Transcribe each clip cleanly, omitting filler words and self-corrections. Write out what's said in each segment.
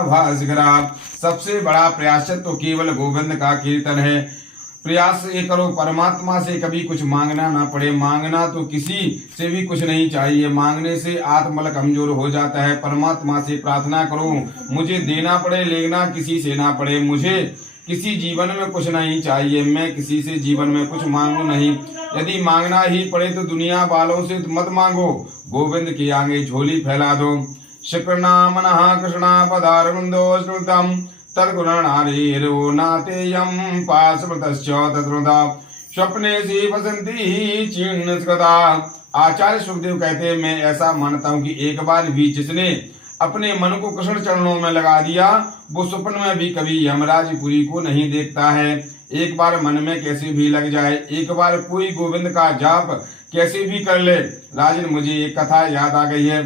भास्करा। सबसे बड़ा प्रयास तो केवल गोविंद का कीर्तन है। प्रयास ये करो परमात्मा से कभी कुछ मांगना ना पड़े। मांगना तो किसी से भी कुछ नहीं चाहिए, मांगने से आत्मबल कमजोर हो जाता है। परमात्मा से प्रार्थना करो, मुझे देना पड़े लेना किसी से ना पड़े। मुझे किसी जीवन में कुछ नहीं चाहिए, मैं किसी से जीवन में कुछ मांगू नहीं। यदि मांगना ही पड़े तो दुनिया वालों से मत मांगो, गोविंद के आगे झोली फैला दो। शुक्रनामनः कृष्णापदारविन्दो स्मृतं तद्गुणनारीरो नातेयं पाशमृतश्च तद्रुदा स्वप्नेषु वसन्ति चीर्णस्कृता। आचार्य सुखदेव कहते हैं, मैं ऐसा मानता हूँ कि एक बार भी जिसने अपने मन को कृष्ण चरणों में लगा दिया वो स्वप्न में भी कभी यमराजपुरी को नहीं देखता है। एक बार मन में कैसे भी लग जाए, एक बार कोई गोविंद का जाप कैसे भी कर ले। राजन, मुझे एक कथा याद आ गई है।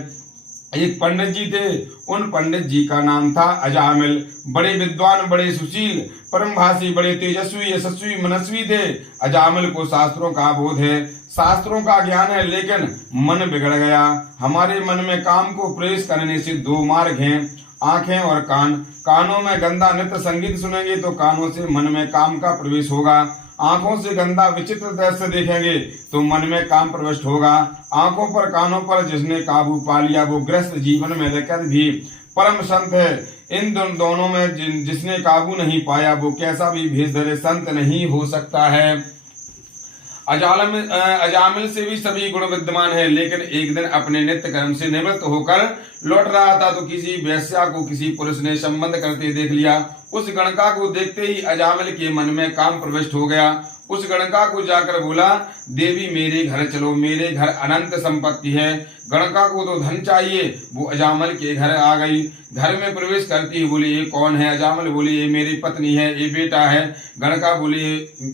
एक पंडित जी थे, उन पंडित जी का नाम था अजामिल। बड़े विद्वान, बड़े सुशील, परमभाषी, बड़े तेजस्वी, यशस्वी, मनस्वी थे। अजामिल को शास्त्रों का बोध है, शास्त्रों का ज्ञान है, लेकिन मन बिगड़ गया। हमारे मन में काम को प्रवेश करने से दो मार्ग हैं, आंखें और कान। कानों में गंदा नृत्य संगीत सुनेंगे तो कानों से मन में काम का प्रवेश होगा। आंखों से गंदा विचित्र दृश्य देखेंगे तो मन में काम प्रविष्ट होगा। आंखों पर कानों पर जिसने काबू पा लिया वो गृहस्थ जीवन में रहकर भी परम संत है। इन दोनों में जिसने काबू नहीं पाया वो कैसा भी भेष धरे संत नहीं हो सकता है। अजामिल से भी सभी गुण विद्यमान है, लेकिन एक दिन अपने नित्य कर्म से निवृत्त होकर लौट रहा था तो किसी वेश्या को किसी पुरुष ने संबंध करते देख लिया। उस गणका को देखते ही अजामिल के मन में काम प्रविष्ट हो गया। उस गणका को जाकर बोला, देवी मेरे घर चलो, मेरे घर अनंत संपत्ति है। गणका को तो धन चाहिए, वो अजामिल के घर आ गई। घर में प्रवेश करती ही बोली, ये कौन है? अजामिल बोली, ये मेरी पत्नी है, ये बेटा है। गणका बोली,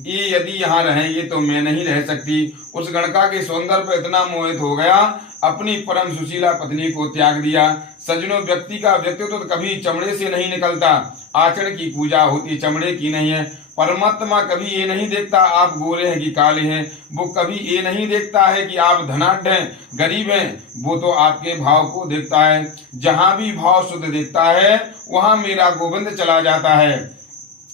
ये यदि यहाँ रहेंगे तो मैं नहीं रह सकती। उस गणका के सौंदर्य पर इतना मोहित हो गया, अपनी परम सुशीला पत्नी को त्याग दिया। सज्जनों, व्यक्ति का व्यक्तित्व तो कभी चमड़े से नहीं निकलता। आचरण की पूजा होती चमड़े की नहीं है। परमात्मा कभी ये नहीं देखता आप गोरे हैं कि काले हैं, वो कभी ये नहीं देखता है कि आप धनाढ्य हैं गरीब हैं, वो तो आपके भाव को देखता है। जहां भी भाव शुद्ध देखता है वहां मेरा गोविंद चला जाता है।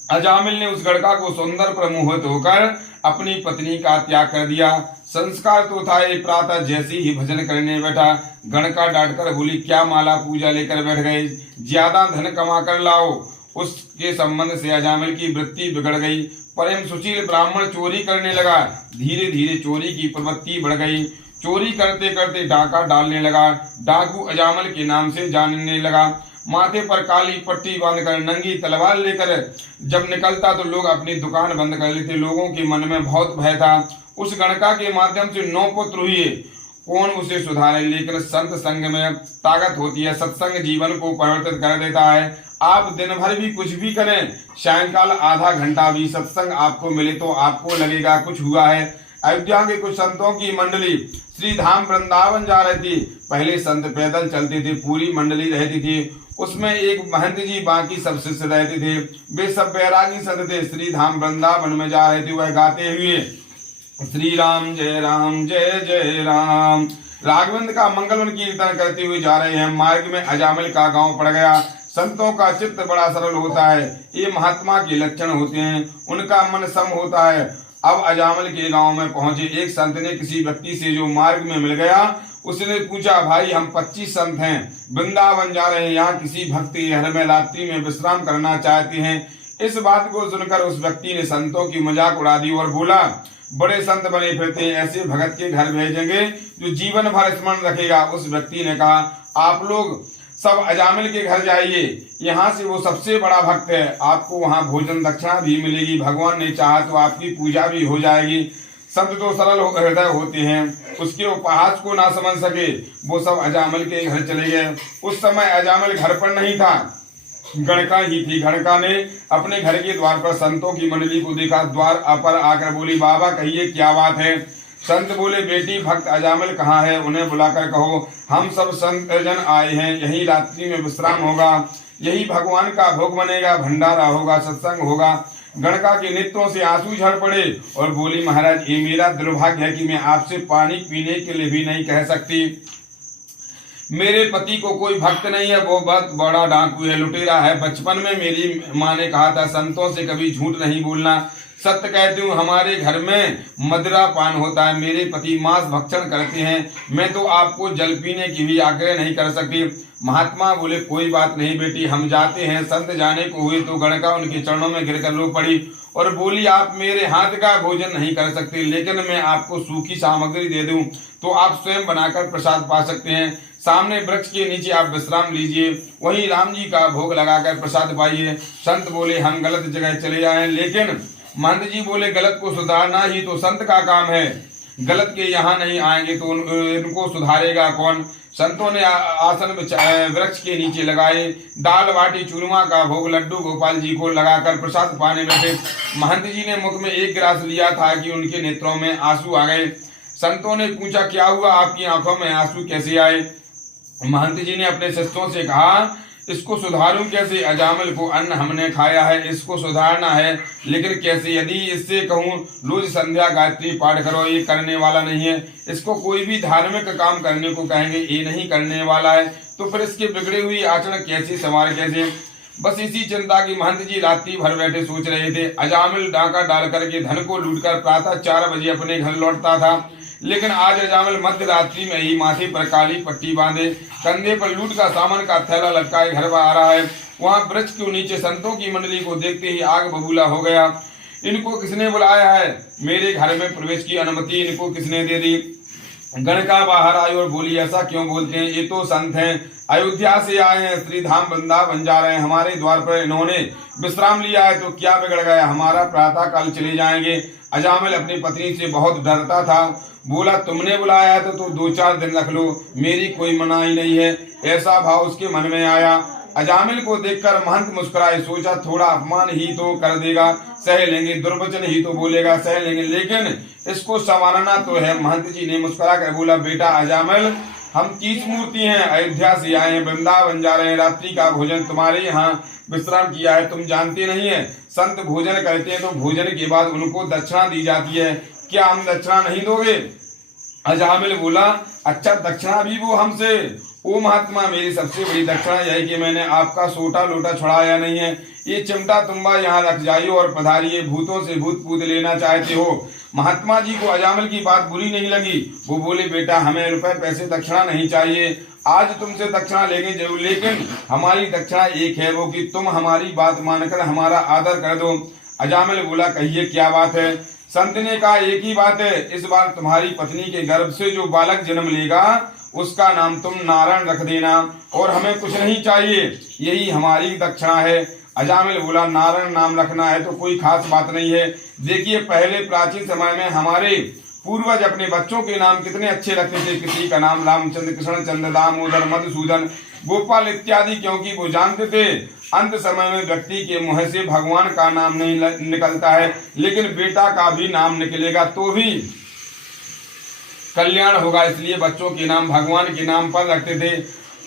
अजामिल ने उस गणका को सुंदर पर मोहित होकर अपनी पत्नी का त्याग कर दिया। संस्कार तो था, ये प्रातः जैसे ही भजन करने बैठा गणका डांटकर बोली, क्या माला पूजा लेकर बैठ गए, ज्यादा धन कमा कर लाओ। उसके संबंध से अजामिल की वृत्ति बिगड़ गई। परम सुशील ब्राह्मण चोरी करने लगा। धीरे धीरे चोरी की प्रवृत्ति बढ़ गई। चोरी करते करते डाका डालने लगा। डाकू अजामिल के नाम से जानने लगा। माथे पर काली पट्टी बांधकर नंगी तलवार लेकर जब निकलता तो लोग अपनी दुकान बंद कर लेते। लोगों के मन में बहुत भय था। उस गणका के माध्यम से 9 पुत्र हुए, कौन उसे सुधारे? लेकिन संत संग में ताकत होती है, सत्संग जीवन को परिवर्तित कर देता है। आप दिन भर भी कुछ भी करें, सायंकाल आधा घंटा भी सत्संग आपको मिले तो आपको लगेगा कुछ हुआ है। अयोध्या के कुछ संतों की मंडली श्री धाम वृंदावन जा रही थी। पहले संत पैदल चलते थे, पूरी मंडली रहती थी। उसमें एक महंत जी बाकी सब शिष्य रहते थे। वे सब बैरागी संत थे। श्री धाम वृंदावन में जा रहे थे, वह गाते हुए श्री राम जय जय राम राघवेंद्र का मंगल कीर्तन करते हुए जा रहे हैं। मार्ग में अजामिल का गांव पड़ गया। संतों का चित्त बड़ा सरल होता है, ये महात्मा के लक्षण होते हैं, उनका मन सम होता है। अब अजामिल के गांव में पहुंचे। एक संत ने किसी व्यक्ति से जो मार्ग में मिल गया, उसने पूछा, भाई हम 25 संत हैं, वृंदावन जा रहे हैं, यहाँ किसी भक्त के घर में रात्रि में विश्राम करना चाहते हैं। इस बात को सुनकर उस व्यक्ति ने संतों की मजाक उड़ा दी और बोला, बड़े संत बने फिरते हैं, ऐसे भगत के घर भेजेंगे जो जीवन भर स्मरण रखेगा। उस व्यक्ति ने कहा, आप लोग सब अजामिल के घर जाइए, यहाँ से वो सबसे बड़ा भक्त है, आपको वहाँ भोजन दक्षिणा भी मिलेगी, भगवान ने चाहा तो आपकी पूजा भी हो जाएगी। संत तो सरल हृदय होते हैं, उसके उपहास को ना समझ सके, वो सब अजामिल के घर चले गए। उस समय अजामिल घर पर नहीं था, गणका ही थी। गणका ने अपने घर के द्वार पर संतों की मंडली को देखा। द्वार पर आकर बोली, बाबा कहिए क्या बात है? संत बोले, बेटी भक्त अजामिल कहाँ है? उन्हें बुलाकर कहो हम सब संत जन आए हैं, यही रात्रि में विश्राम होगा, यही भगवान का भोग बनेगा, भंडारा होगा, सत्संग होगा। गणका के नेत्रों से आंसू झड़ पड़े और बोली, महाराज ये मेरा दुर्भाग्य है कि मैं आपसे पानी पीने के लिए भी नहीं कह सकती। मेरे पति को कोई भक्त नहीं है, वो बहुत बड़ा डाकू है, लुटेरा है। बचपन में मेरी माँ ने कहा था संतों से कभी झूठ नहीं बोलना। सत्य कहती हूँ, हमारे घर में मदिरा पान होता है, मेरे पति मांस भक्षण करते हैं। मैं तो आपको जल पीने की भी आग्रह नहीं कर सकती। महात्मा बोले कोई बात नहीं बेटी, हम जाते हैं। संत जाने को हुए तो गणका उनके चरणों में गिरकर रो पड़ी और बोली आप मेरे हाथ का भोजन नहीं कर सकते, लेकिन मैं आपको सूखी सामग्री दे दूं तो आप स्वयं बनाकर प्रसाद पा सकते हैं। सामने वृक्ष के नीचे आप विश्राम लीजिए, वहीं राम जी का भोग लगाकर प्रसाद पाइए। संत बोले हम गलत जगह चले आए, लेकिन महंत जी बोले गलत को सुधारना ही तो संत का काम है, गलत के यहाँ नहीं आएंगे तो इनको सुधारेगा कौन। संतों ने आसन वृक्ष के नीचे लगाए, दाल बाटी चूरमा का भोग लड्डू गोपाल जी को लगाकर प्रसाद पाने बैठे। महंत जी ने मुख में एक गिलास लिया था कि उनके नेत्रों में आंसू आ गए। संतों ने पूछा क्या हुआ, आपकी आंखों में आंसू कैसे आए। महंत जी ने अपने शिष्यों से कहा इसको सुधारूं कैसे, अजामिल को अन्न हमने खाया है, इसको सुधारना है, लेकिन कैसे। यदि इससे कहूँ रोज संध्या गायत्री पाठ करो, ये करने वाला नहीं है। इसको कोई भी धार्मिक काम करने को कहेंगे, ये नहीं करने वाला है, तो फिर इसके बिगड़े हुई आचरण कैसे संवार कैसे। बस इसी चिंता की महंत जी रात्रि भर बैठे सोच रहे थे। अजामिल डाका डाल करके धन को लूटकर प्रातः 4 बजे अपने घर लौटता था, लेकिन आज अजामिल मध्य रात्रि में ही माथे पर काली पट्टी बांधे, कंधे पर लूट का सामान का थैला लटकाए घर आ रहा है। वहां वृक्ष के नीचे संतों की मंडली को देखते ही आग बबूला हो गया। इनको किसने बुलाया है, मेरे घर में प्रवेश की अनुमति इनको किसने दे दी। गणका बाहर आई और बोली ऐसा क्यों बोलते हैं, ये तो संत हैं, अयोध्या से आए हैं, श्रीधाम वृंदावन जा रहे हैं, हमारे द्वार पर इन्होंने विश्राम लिया है तो क्या बिगड़ गया, हमारा प्रातः काल चले जाएंगे। अजामिल अपनी पत्नी से बहुत डरता था, बोला तुमने बुलाया है तो 2-4 दिन रख लो, मेरी कोई मनाही नहीं है। ऐसा भाव उसके मन में आया। अजामिल को देखकर महंत मुस्कुराए, सोचा थोड़ा अपमान ही तो कर देगा, सह लेंगे, दुर्वचन ही तो बोलेगा, सह लेंगे, लेकिन इसको संवारना तो है। महंत जी ने मुस्कुरा कर बोला बेटा अजामिल, हम 30 मूर्ति हैं, अयोध्या से आए हैं, वृंदावन जा रहे हैं, रात्रि का भोजन तुम्हारे यहाँ विश्राम किया है, तुम जानते नहीं है संत भोजन करते हैं तो भोजन के बाद उनको दक्षिणा दी जाती है, क्या हम दक्षिणा नहीं दोगे। अजामिल बोला अच्छा दक्षिणा भी वो हमसे। ओ महात्मा, मेरी सबसे बड़ी दक्षिणा यह है कि मैंने आपका सोटा लोटा छुड़ाया नहीं है, ये चिमटा तुम्बा यहाँ रख जाइए और पधारिए, भूतों से भूत पूत लेना चाहते हो। महात्मा जी को अजामिल की बात बुरी नहीं लगी, वो बोले बेटा हमें रुपए पैसे दक्षिणा नहीं चाहिए, आज तुमसे दक्षिणा लेंगे जरूर, लेकिन हमारी दक्षिणा एक है, वो कि तुम हमारी बात मानकर हमारा आदर कर दो। अजामिल बोला कहिए क्या बात है। संत ने कहा एक ही बात है, इस बार तुम्हारी पत्नी के गर्भ से जो बालक जन्म लेगा उसका नाम तुम नारायण रख देना और हमें कुछ नहीं चाहिए, यही हमारी दक्षिणा है। अजामिल बोला नारायण नाम रखना है तो कोई खास बात नहीं है, देखिए पहले प्राचीन समय में हमारे पूर्वज अपने बच्चों के नाम कितने अच्छे रखते थे, किसी का नाम रामचंद्र, कृष्ण चंद्र, दामोदर, मधुसूदन, गोपाल इत्यादि, क्योंकि वो जानते थे अंत समय में व्यक्ति के मुंह से भगवान का नाम नहीं निकलता है, लेकिन बेटा का भी नाम निकलेगा तो भी कल्याण होगा, इसलिए बच्चों के नाम भगवान के नाम पर रखते थे।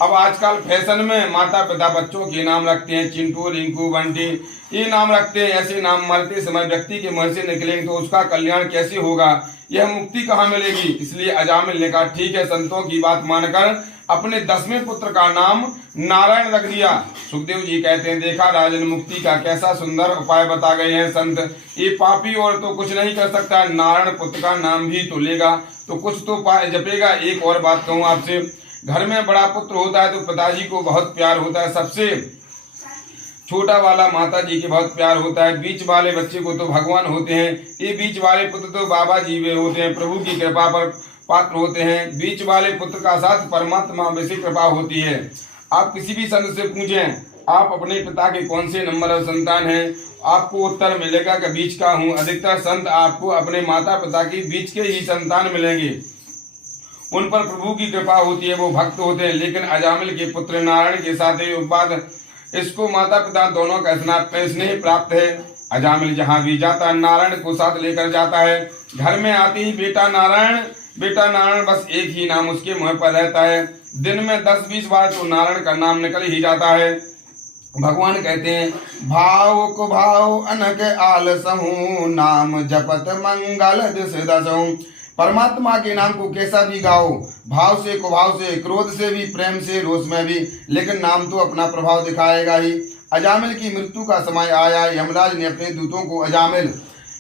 अब आजकल फैशन में माता पिता बच्चों के नाम रखते हैं, चिंटू, रिंकू, बंटी, ये नाम रखते हैं। ऐसे नाम मरते समय व्यक्ति के मुंह से निकलेंगे तो उसका कल्याण कैसे होगा, यह मुक्ति कहाँ मिलेगी। इसलिए अजामिल ने कहा ठीक है, संतों की बात मानकर अपने 10वें पुत्र का नाम नारायण रख दिया। सुखदेव जी कहते हैं देखा राजन, मुक्ति का कैसा सुंदर उपाय बता गए हैं संत, ये पापी और तो कुछ नहीं कर सकता, नारायण पुत्र का नाम भी तो लेगा तो कुछ तो जपेगा। एक और बात कहूँ आपसे, घर में बड़ा पुत्र होता है तो पिताजी को बहुत प्यार होता है, सबसे छोटा वाला माता जी के बहुत प्यार होता है, बीच वाले बच्चे को तो भगवान होते हैं, ये बीच वाले पुत्र तो बाबा जी वे होते हैं, प्रभु की कृपा पर पात्र होते हैं, बीच वाले पुत्र का साथ परमात्मा वैसी कृपा होती है। आप किसी भी संत से पूछें आप अपने पिता के कौन से नंबर और संतान हैं, आपको उत्तर मिलेगा कि बीच का हूँ। अधिकतर संत आपको अपने माता पिता के बीच के ही संतान मिलेंगे, उन पर प्रभु की कृपा होती है, वो भक्त होते हैं। लेकिन अजामिल के पुत्र नारायण के साथ बाद इसको माता पिता दोनों का स्नेह प्राप्त है। अजामिल जहाँ भी जाता है नारायण को साथ लेकर जाता है। घर में आते ही बेटा नारायण बस एक ही नाम उसके मुंह पर रहता है। दिन में 10-20 बार तो नारायण का नाम निकल ही जाता है। भगवान कहते हैं भाव को भाव अनक आलसहूं, नाम जपत मंगल दिस दसहूं। परमात्मा के नाम को कैसा भी गाओ, भाव से, कुभाव से, क्रोध से भी, प्रेम से, रोष में भी, लेकिन नाम तो अपना प्रभाव दिखाएगा ही। अजामिल की मृत्यु का समय आया। यमराज ने अपने दूतों को अजामिल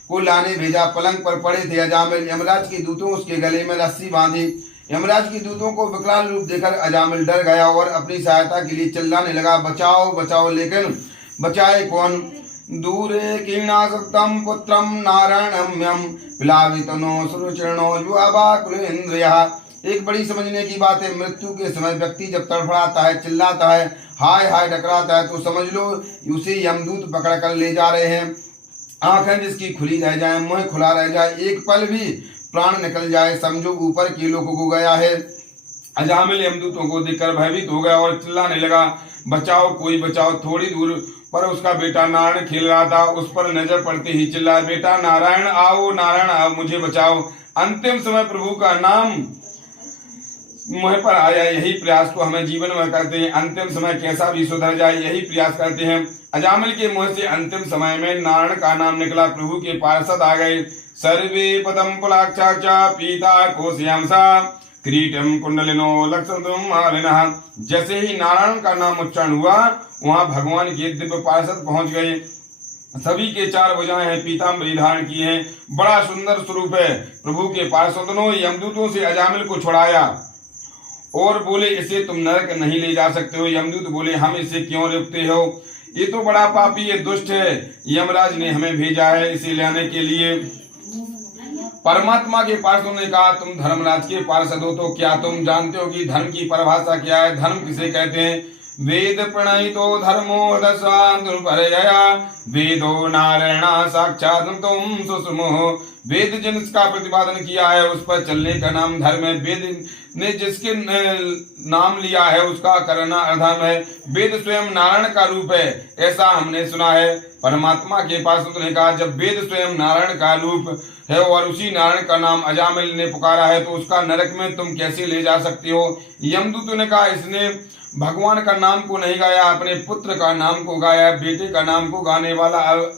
को लाने भेजा। पलंग पर पड़े थे अजामिल। यमराज के दूतों उसके गले में रस्सी बांधी। यमराज की दूतों को विकराल रूप देखकर अजामिल डर गया और अपनी सहायता के लिए चिल्लाने लगा, बचाओ बचाओ, लेकिन बचाए कौन? दूरे कीर्णासक्तम पुत्रम नारायणम्यम प्लावितनो सुरुचिर्णो युवाकुलेन्द्रियः। एक बड़ी समझने की बात है, मृत्यु के समय व्यक्ति जब तड़फड़ाता है, चिल्लाता है, हाय हाय डकराता है, तो समझ लो उसे यमदूत पकड़ कर ले जा रहे हैं। आंखें जिसकी खुली रह जाए, मुंह खुला रह जाए, एक पल भी प्राण निकल जाए, समझो ऊपर के लोगों को गया है। अजामिल यमदूतों को देखकर भयभीत हो गया और चिल्लाने लगा, बचाओ कोई बचाओ। थोड़ी दूर पर उसका बेटा नारायण खेल रहा था। उस पर नजर पड़ते ही चिल्लाया, बेटा नारायण आओ, नारायण आओ, मुझे बचाओ। अंतिम समय प्रभु का नाम मुँह पर आया, यही प्रयास तो हमें जीवन में करते हैं। अंतिम समय कैसा भी सुधर जाए, यही प्रयास करते हैं। अजामिल के मुंह से अंतिम समय में नारायण का नाम निकला। प्रभु के पार्षद आ गए। सर्वे पदम पुलाक्षा पीता कोश्यांसा क्रीटम कुंडलिनो लक्षणम मालिनः। जैसे ही नारायण का नाम उच्चारण हुआ, वहां भगवान के दिव्य पार्षद पहुंच गए। सभी के 4 भुजाएं हैं, पीताम्बरी धारण किए हैं, बड़ा सुंदर स्वरूप है। प्रभु के पार्षदों ने यमदूतों से अजामिल को छुड़ाया और बोले, इसे तुम नरक नहीं ले जा सकते हो। यमदूत बोले, हम इसे क्यों रोकते हो? ये तो बड़ा पापी, ये दुष्ट है। यमराज ने हमें भेजा है इसे लाने के लिए। परमात्मा के पार्षदों ने कहा, तुम धर्मराज के पार्षद हो, तो क्या तुम जानते हो कि धर्म की परिभाषा क्या है? धर्म किसे कहते हैं? वेद प्रणयितो धर्मो हृदयया वेदो नारायण साक्षात तुम सुषुमो। वेद जिसका प्रतिपादन किया है उस पर चलने का नाम धर्म है। वेद ने जिसके नाम लिया है उसका करना अधर्म है। वेद स्वयं नारायण का रूप है, ऐसा हमने सुना है। परमात्मा के पास उसने कहा, जब वेद स्वयं नारायण का रूप है और उसी नारायण का नाम अजामिल ने पुकारा है, तो उसका नरक में तुम कैसे ले जा सकते हो? यमदूत ने कहा, इसने भगवान का नाम को नहीं गाया, अपने पुत्र का नाम को गाया। बेटे का नाम को गाने वाला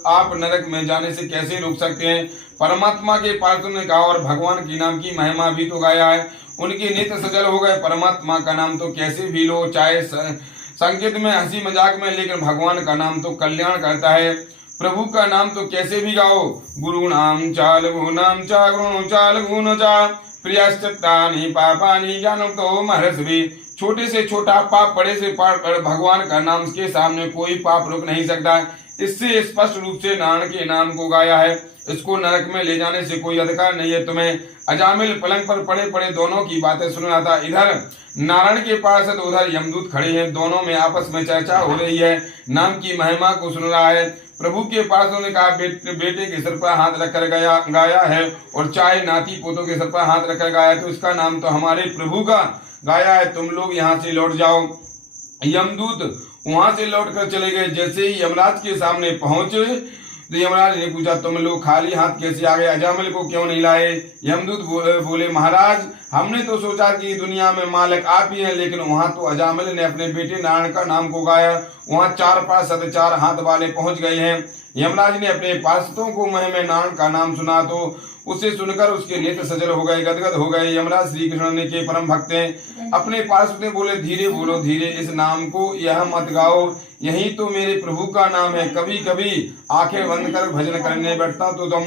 आप नरक में जाने से कैसे रोक सकते हैं? परमात्मा के पार्षदों ने कहा, और भगवान के नाम की महिमा भी तो गाया है। उनके नेत्र सजल हो गए। परमात्मा का नाम तो कैसे भी लो, चाहे संकेत में, हंसी मजाक में, लेकिन भगवान का नाम तो कल्याण करता है। प्रभु का नाम तो कैसे भी गाओ। गुरु नाम चा लघु नाम चा गुरु चा लघु न चा प्रियश्चित्तानि पापानि ज्ञानम तो महर्षि। छोटे से छोटा पाप, बड़े से पाप, भगवान का नाम के सामने कोई पाप रुक नहीं सकता। इससे स्पष्ट रूप से नारायण के नाम को गाया है। इसको नरक में ले जाने से कोई अधिकार नहीं है तुम्हें। अजामिल पलंग पर पड़े पड़े दोनों की बातें सुन रहा था। इधर नारायण के पार्षद, उधर यमदूत खड़े हैं। दोनों में आपस में चर्चा हो रही है, नाम की महिमा को सुन रहा है। प्रभु के पार्षदों ने कहा, बेटे के सिर पर हाथ रखकर गाया है, और चाहे नाती पोतों के सिर पर हाथ रखकर गाया, तो इसका नाम तो हमारे प्रभु का गाया है। तुम लोग यहाँ से लौट जाओ। यमदूत वहां से लौट कर चले गए। जैसे ही यमराज के सामने पहुंचे तो यमराज ने पूछा, तुम लोग खाली हाथ कैसे आ गए? अजामिल को क्यों नहीं लाए? यमदूत बोले, महाराज हमने तो सोचा कि दुनिया में मालिक आप ही हैं, लेकिन वहां तो अजामिल ने अपने बेटे नारायण का नाम को गाया। वहां 4 पार्षद 4 हाथ वाले पहुंच गए हैं। यमराज ने अपने पार्षदों को मुंह में नारायण का नाम सुना, तो उसे सुनकर उसके नेत्र सजल हो गए, गदगद हो गए। यमराज श्री कृष्ण के परम भक्त हैं। अपने पार्षद बोले, धीरे बोलो, धीरे, इस नाम को यह मत गाओ, यही तो मेरे प्रभु का नाम है। कभी कभी आंखें बंद कर भजन करने बैठता तो तुम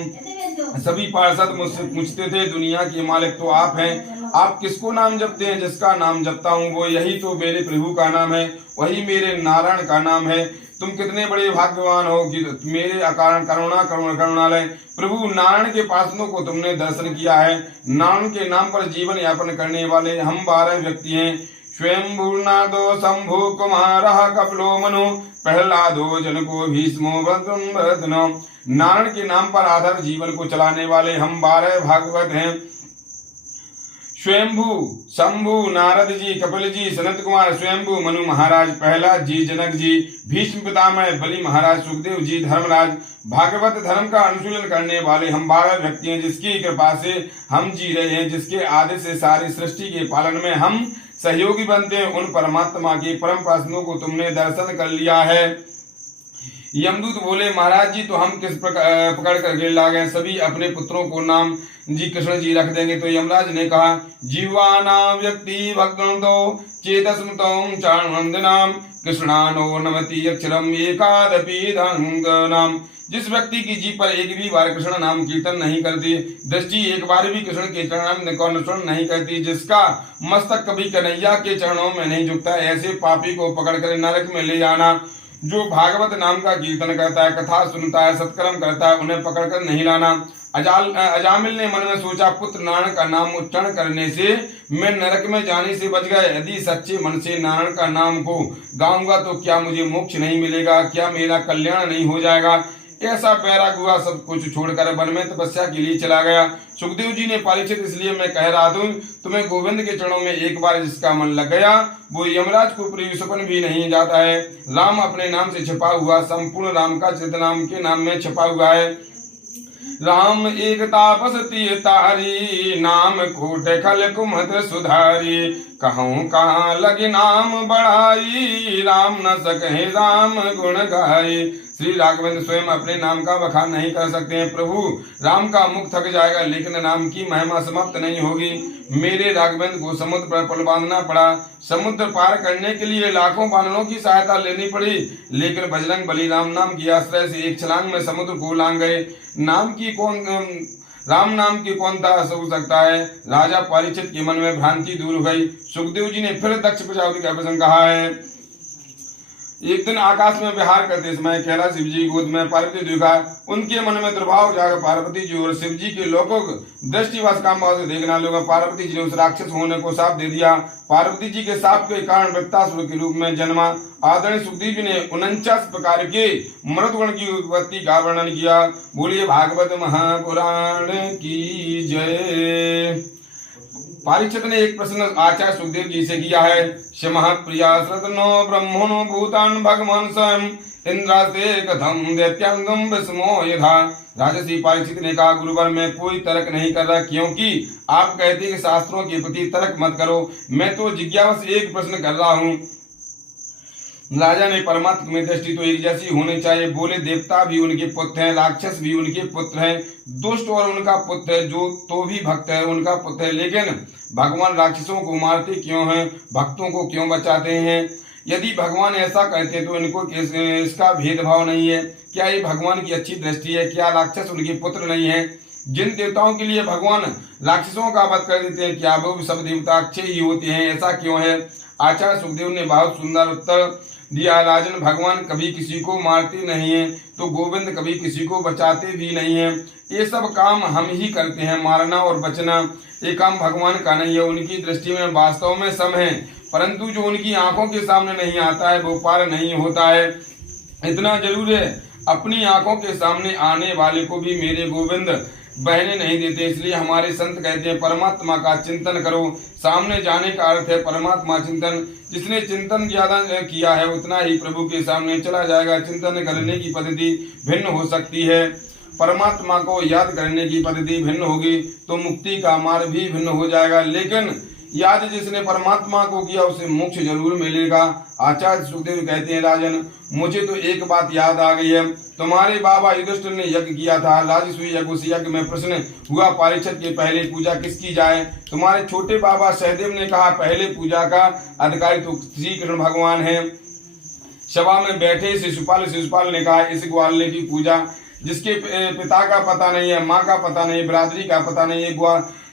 सभी पार्षद मुझसे पूछते थे, दुनिया के मालिक तो आप हैं, आप किसको नाम जपते हैं? जिसका नाम जपता हूँ वो यही तो मेरे प्रभु का नाम है, वही मेरे नारायण का नाम है। तुम कितने बड़े भाग्यवान हो कि मेरे अकारण करुणालय प्रभु नारायण के पार्षदों को तुमने दर्शन किया है। नारायण के नाम पर जीवन यापन करने वाले हम 12 व्यक्ति हैं। स्वयंभूर्नादो शंभु कुमारः कपिलो मनु प्रहलादो जनको भीष्मो भद्रनो। नारायण के नाम पर आधार जीवन को चलाने वाले हम 12 भागवत हैं। स्वयंभू, शंभु, नारद जी, कपिल जी, सनत कुमार, स्वयंभू, मनु महाराज, प्रहलाद जी, जनक जी, भीष्म पितामह, बलि महाराज, सुखदेव जी, धर्मराज। भागवत धर्म का अनुशीलन करने वाले हम 12 व्यक्ति हैं, जिसकी कृपा से हम जी रहे हैं, जिसके आदेश से सारी सृष्टि के पालन में हम सहयोगी बनते हैं। उन परमात्मा के परम पार्षदों को तुमने दर्शन कर लिया है। यमदूत बोले, महाराज जी तो हम किस प्रकार पकड़ करके ला गए, सभी अपने पुत्रों को नाम जी कृष्ण जी रख देंगे। तो यमराज ने कहा, जीवाना व्यक्ति भक्तो चेतस्मृतम चाणवंदनाम कृष्णानो नमति अक्षरम एकादपि नाम। जिस व्यक्ति की जीभ पर एक भी बार कृष्ण नाम कीर्तन नहीं करती, दृष्टि एक बार भी कृष्ण के चरण को अनुसरण नहीं करती, जिसका मस्तक कभी कन्हैया के चरणों में नहीं झुकता, ऐसे पापी को पकड़कर नरक में ले जाना। जो भागवत नाम का कीर्तन करता है, कथा सुनता है, सत्कर्म करता है, उन्हें पकड़कर नहीं लाना। अजामिल ने मन में सोचा, पुत्र नारायण का नाम उच्चारण करने से मैं नरक में जाने से बच गया। यदि सच्चे मन से नारायण का नाम को गाऊंगा तो क्या मुझे मोक्ष नहीं मिलेगा, क्या मेरा कल्याण नहीं हो जाएगा। ऐसा बैराग हुआ, सब कुछ छोड़कर वन में तपस्या के लिए चला गया। सुखदेव जी ने, परीक्षित इसलिए मैं कह रहा हूँ, तुम्हें गोविंद के चरणों में एक बार जिसका मन लग गया वो यमराज को सपन भी नहीं जाता है। राम अपने नाम से छिपा हुआ, संपूर्ण राम का चित नाम के नाम में छिपा हुआ है। राम एक तापसती तारी, नाम कोट खल कुमत सुधारी, कहूँ कहाँ लगे नाम बढ़ाई, राम न सके राम गुण गाई। श्री राघवेंद्र स्वयं अपने नाम का बखान नहीं कर सकते हैं। प्रभु राम का मुख थक जाएगा लेकिन नाम की महिमा समाप्त नहीं होगी। मेरे राघवेंद्र को समुद्र पर पुल बांधना पड़ा, समुद्र पार करने के लिए लाखों वानरों की सहायता लेनी पड़ी, लेकिन बजरंग बली राम नाम की आश्रय से एक छलांग में समुद्र को लांग गए। राम नाम की कौन हो सकता है। राजा परीक्षित के मन में भ्रांति दूर हो गई। सुखदेव जी ने फिर दक्ष प्रजापति का प्रसंग कहा है। एक दिन आकाश में विहार करते समय कहला शिव जी गोद में पार्वती देखा। उनके मन में दुर्भाव जाकर पार्वती जी और शिव जी के लोगों दृष्टिवश काम भाव से देखना लगा। पार्वती जी ने उस राक्षस होने को साप दे दिया। पार्वती जी के साप के कारण वृत्तासुर के रूप में जन्मा। आदरणीय सुखदेव जी ने 49 प्रकार के मृत गुण की उत्पत्ति का वर्णन किया। बोलिए भागवत महापुराण की जय। परीक्षित ने एक प्रश्न आचार्य सुखदेव जी से किया है। शमः प्रिया श्रतनो ब्रह्मणो भूतान भगवान स्वयं इंद्रास्ते कथम दैत्यांगम विस्मो यथा। राजसी परीक्षित ने कहा, गुरुवर मैं कोई तर्क नहीं कर रहा, क्योंकि आप कहते हैं कि शास्त्रों के प्रति तर्क मत करो। मैं तो जिज्ञासा से एक प्रश्न कर रहा हूँ। राजा ने, परमात्मा में दृष्टि तो एक जैसी होनी चाहिए। बोले, देवता भी उनके पुत्र हैं, राक्षस भी उनके पुत्र हैं, दुष्ट और उनका पुत्र है, जो तो भी भक्त है उनका पुत्र है। लेकिन भगवान राक्षसों को मारते क्यों हैं, भक्तों को क्यों बचाते हैं? यदि भगवान ऐसा कहते तो इनको इसका भेदभाव नहीं है। क्या ये भगवान की अच्छी दृष्टि है? क्या राक्षस उनके पुत्र नहीं है? जिन देवताओं के लिए भगवान राक्षसों का वध कर देते हैं, क्या वो सब देवता अच्छे ही होते हैं? ऐसा क्यों है? आचार्य सुखदेव ने बहुत सुंदर उत्तर दिया। राजन, भगवान कभी किसी को मारते नहीं है, तो गोविंद कभी किसी को बचाते भी नहीं है। ये सब काम हम ही करते हैं। मारना और बचना ये काम भगवान का नहीं है। उनकी दृष्टि में वास्तव में सम है, परंतु जो उनकी आंखों के सामने नहीं आता है वो पार नहीं होता है। इतना जरूर है, अपनी आंखों के सामने आने वाले को भी मेरे गोविंद बहने नहीं देते। इसलिए हमारे संत कहते हैं, परमात्मा का चिंतन करो। सामने जाने का अर्थ है परमात्मा चिंतन। जिसने चिंतन ज्यादा किया है उतना ही प्रभु के सामने चला जाएगा। चिंतन करने की पद्धति भिन्न हो सकती है, परमात्मा को याद करने की पद्धति भिन्न होगी तो मुक्ति का मार्ग भी भिन्न हो जाएगा। लेकिन याद जिसने परमात्मा को किया उसे मोक्ष जरूर मिलेगा। आचार्य सुखदेव कहते हैं, राजन मुझे तो एक बात याद आ गई है। तुम्हारे बाबा युधिष्ठिर ने यज्ञ किया था, राजसूय यज्ञ। उस यज्ञ में प्रश्न हुआ, परीक्षित के पहले पूजा किसकी जाए? तुम्हारे छोटे बाबा सहदेव ने कहा, पहले पूजा का अधिकारी तो श्री कृष्ण भगवान है। सभा में बैठे शिशुपाल ने कहा, इस ग्वाले की पूजा जिसके पिता का पता नहीं है, माँ का पता नहीं, बिरादरी का पता नहीं है,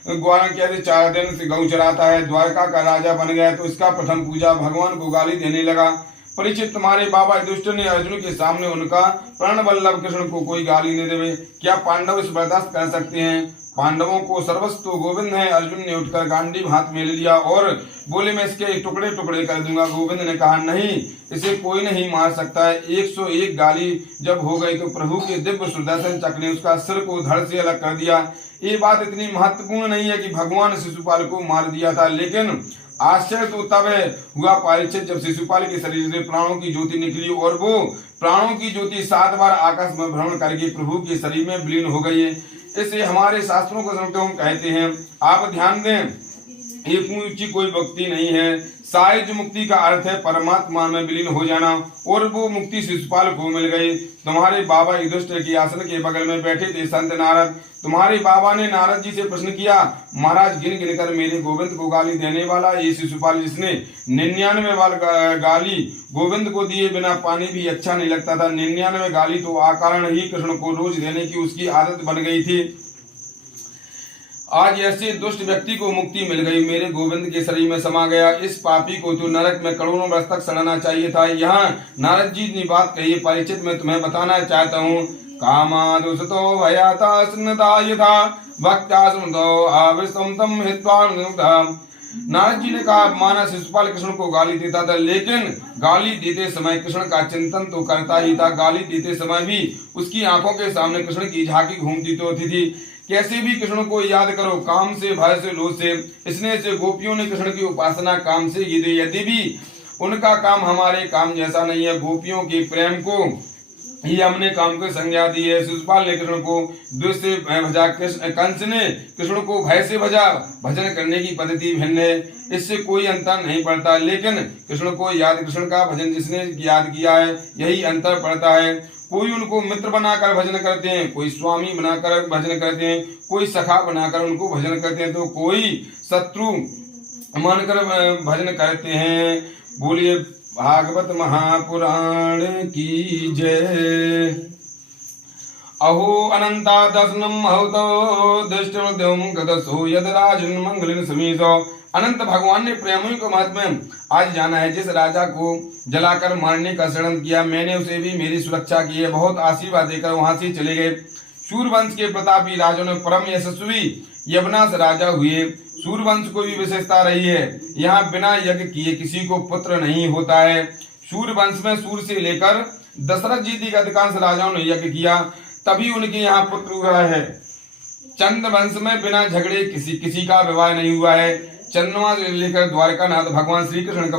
ग्वालन कैसे 4 दिन से गौ चराता है, द्वारका का राजा बन गया, तो इसका प्रथम पूजा। भगवान को गाली देने लगा। परीक्षित, तुम्हारे बाबा युधिष्ठिर ने अर्जुन के सामने उनका प्राण वल्लभ कृष्ण को कोई गाली न देवे, क्या पांडव इस बर्दाश्त कर सकते हैं? पांडवों को सर्वस्व तो गोविंद है। अर्जुन ने उठकर गांडीव हाथ में ले लिया और बोले, मैं इसके टुकड़े टुकड़े कर दूंगा। गोविंद ने कहा, नहीं, इसे कोई नहीं मार सकता है। 101 गाली जब हो गई तो प्रभु के दिव्य सुदर्शन चक्र ने उसका सिर को धड़ से अलग कर दिया। ये बात इतनी महत्वपूर्ण नहीं है कि भगवान शिशुपाल को मार दिया था, लेकिन आश्चर्य तो तब हुआ परीक्षित जब शिशुपाल के शरीर से प्राणों की ज्योति निकली और वो प्राणों की ज्योति 7 बार आकाश में भ्रमण करके प्रभु के शरीर में विलीन हो गई है। इसे हमारे शास्त्रों को समझते हम कहते हैं। आप ध्यान दें, एक ऊंची कोई भक्ति नहीं है, सायुज मुक्ति का अर्थ है परमात्मा में विलीन हो जाना, और वो मुक्ति शिशुपाल को मिल गई। तुम्हारे बाबा युधिष्ठिर के आसन के बगल में बैठे थे संत नारद। तुम्हारे बाबा ने नारद जी से प्रश्न किया, महाराज गिन गिन कर मेरे गोविंद को गाली देने वाला ये शिशुपाल, जिसने 99 बार गाली गोविंद को दिए बिना पानी भी अच्छा नहीं लगता था। 99 गाली तो अकारण ही कृष्ण को रोज देने की उसकी आदत बन गई थी। आज ऐसे दुष्ट व्यक्ति को मुक्ति मिल गई, मेरे गोविंद के शरीर में समा गया। इस पापी को तो नरक में करोड़ों वर्ष तक सड़ना चाहिए था। यहाँ नारद जी ने बात कही, परिचित में तुम्हें बताना चाहता हूँ। कामादुषतो भयाता स्नता यथा भक्त्या स्मृतो आविष्टम तम हित्वा। नारद जी ने कहा, माना शिशुपाल कृष्ण को गाली देता था, लेकिन गाली देते समय कृष्ण का चिंतन तो करता ही था। गाली देते समय भी उसकी आंखों के सामने कृष्ण की झांकी घूमती तो थी। कैसे भी कृष्ण को याद करो, काम से, भय से, लोभ से, स्नेह से। गोपियों ने कृष्ण की उपासना काम से की थी, यदि भी उनका काम हमारे काम जैसा नहीं है। गोपियों के प्रेम को ही हमने काम को संज्ञा दी है। शिशुपाल ने कृष्ण को द्वेष से भजा, कंस ने कृष्ण को भय से भजा। भजन करने की पद्धति भिन्न है, इससे कोई अंतर नहीं पड़ता, लेकिन कृष्ण को याद, कृष्ण का भजन जिसने याद किया है यही अंतर पड़ता है। कोई उनको मित्र बनाकर भजन करते हैं, कोई स्वामी बनाकर भजन करते हैं, कोई सखा बनाकर उनको भजन करते हैं, तो कोई शत्रु मानकर भजन करते हैं। बोलिए भागवत महापुराण की जय। अहो अनंता दर्शनम महतो दृष्टम गदसो यद राजन मंगलिन समीसो। अनंत भगवान ने प्रेमी को महत्व आज जाना है। जिस राजा को जलाकर मारने का षड्यंत्र किया, मैंने उसे भी मेरी सुरक्षा की है। बहुत आशीर्वाद देकर वहां से चले गए। सूर्यवंश के प्रतापी राजा ने परम यशस्वी यवनाश राजा हुए। सूर्यवंश को भी विशेषता रही है, यहाँ बिना यज्ञ किए किसी को पुत्र नहीं होता है। सूर्यवंश में सूर्य से लेकर दशरथ जी के अधिकांश राजाओं ने यज्ञ किया, तभी उनके यहाँ पुत्र हुआ है। चंद्र वंश में बिना झगड़े किसी का विवाह नहीं हुआ है। चंद्रमा से लेकर द्वारका नाथ भगवान श्री कृष्ण का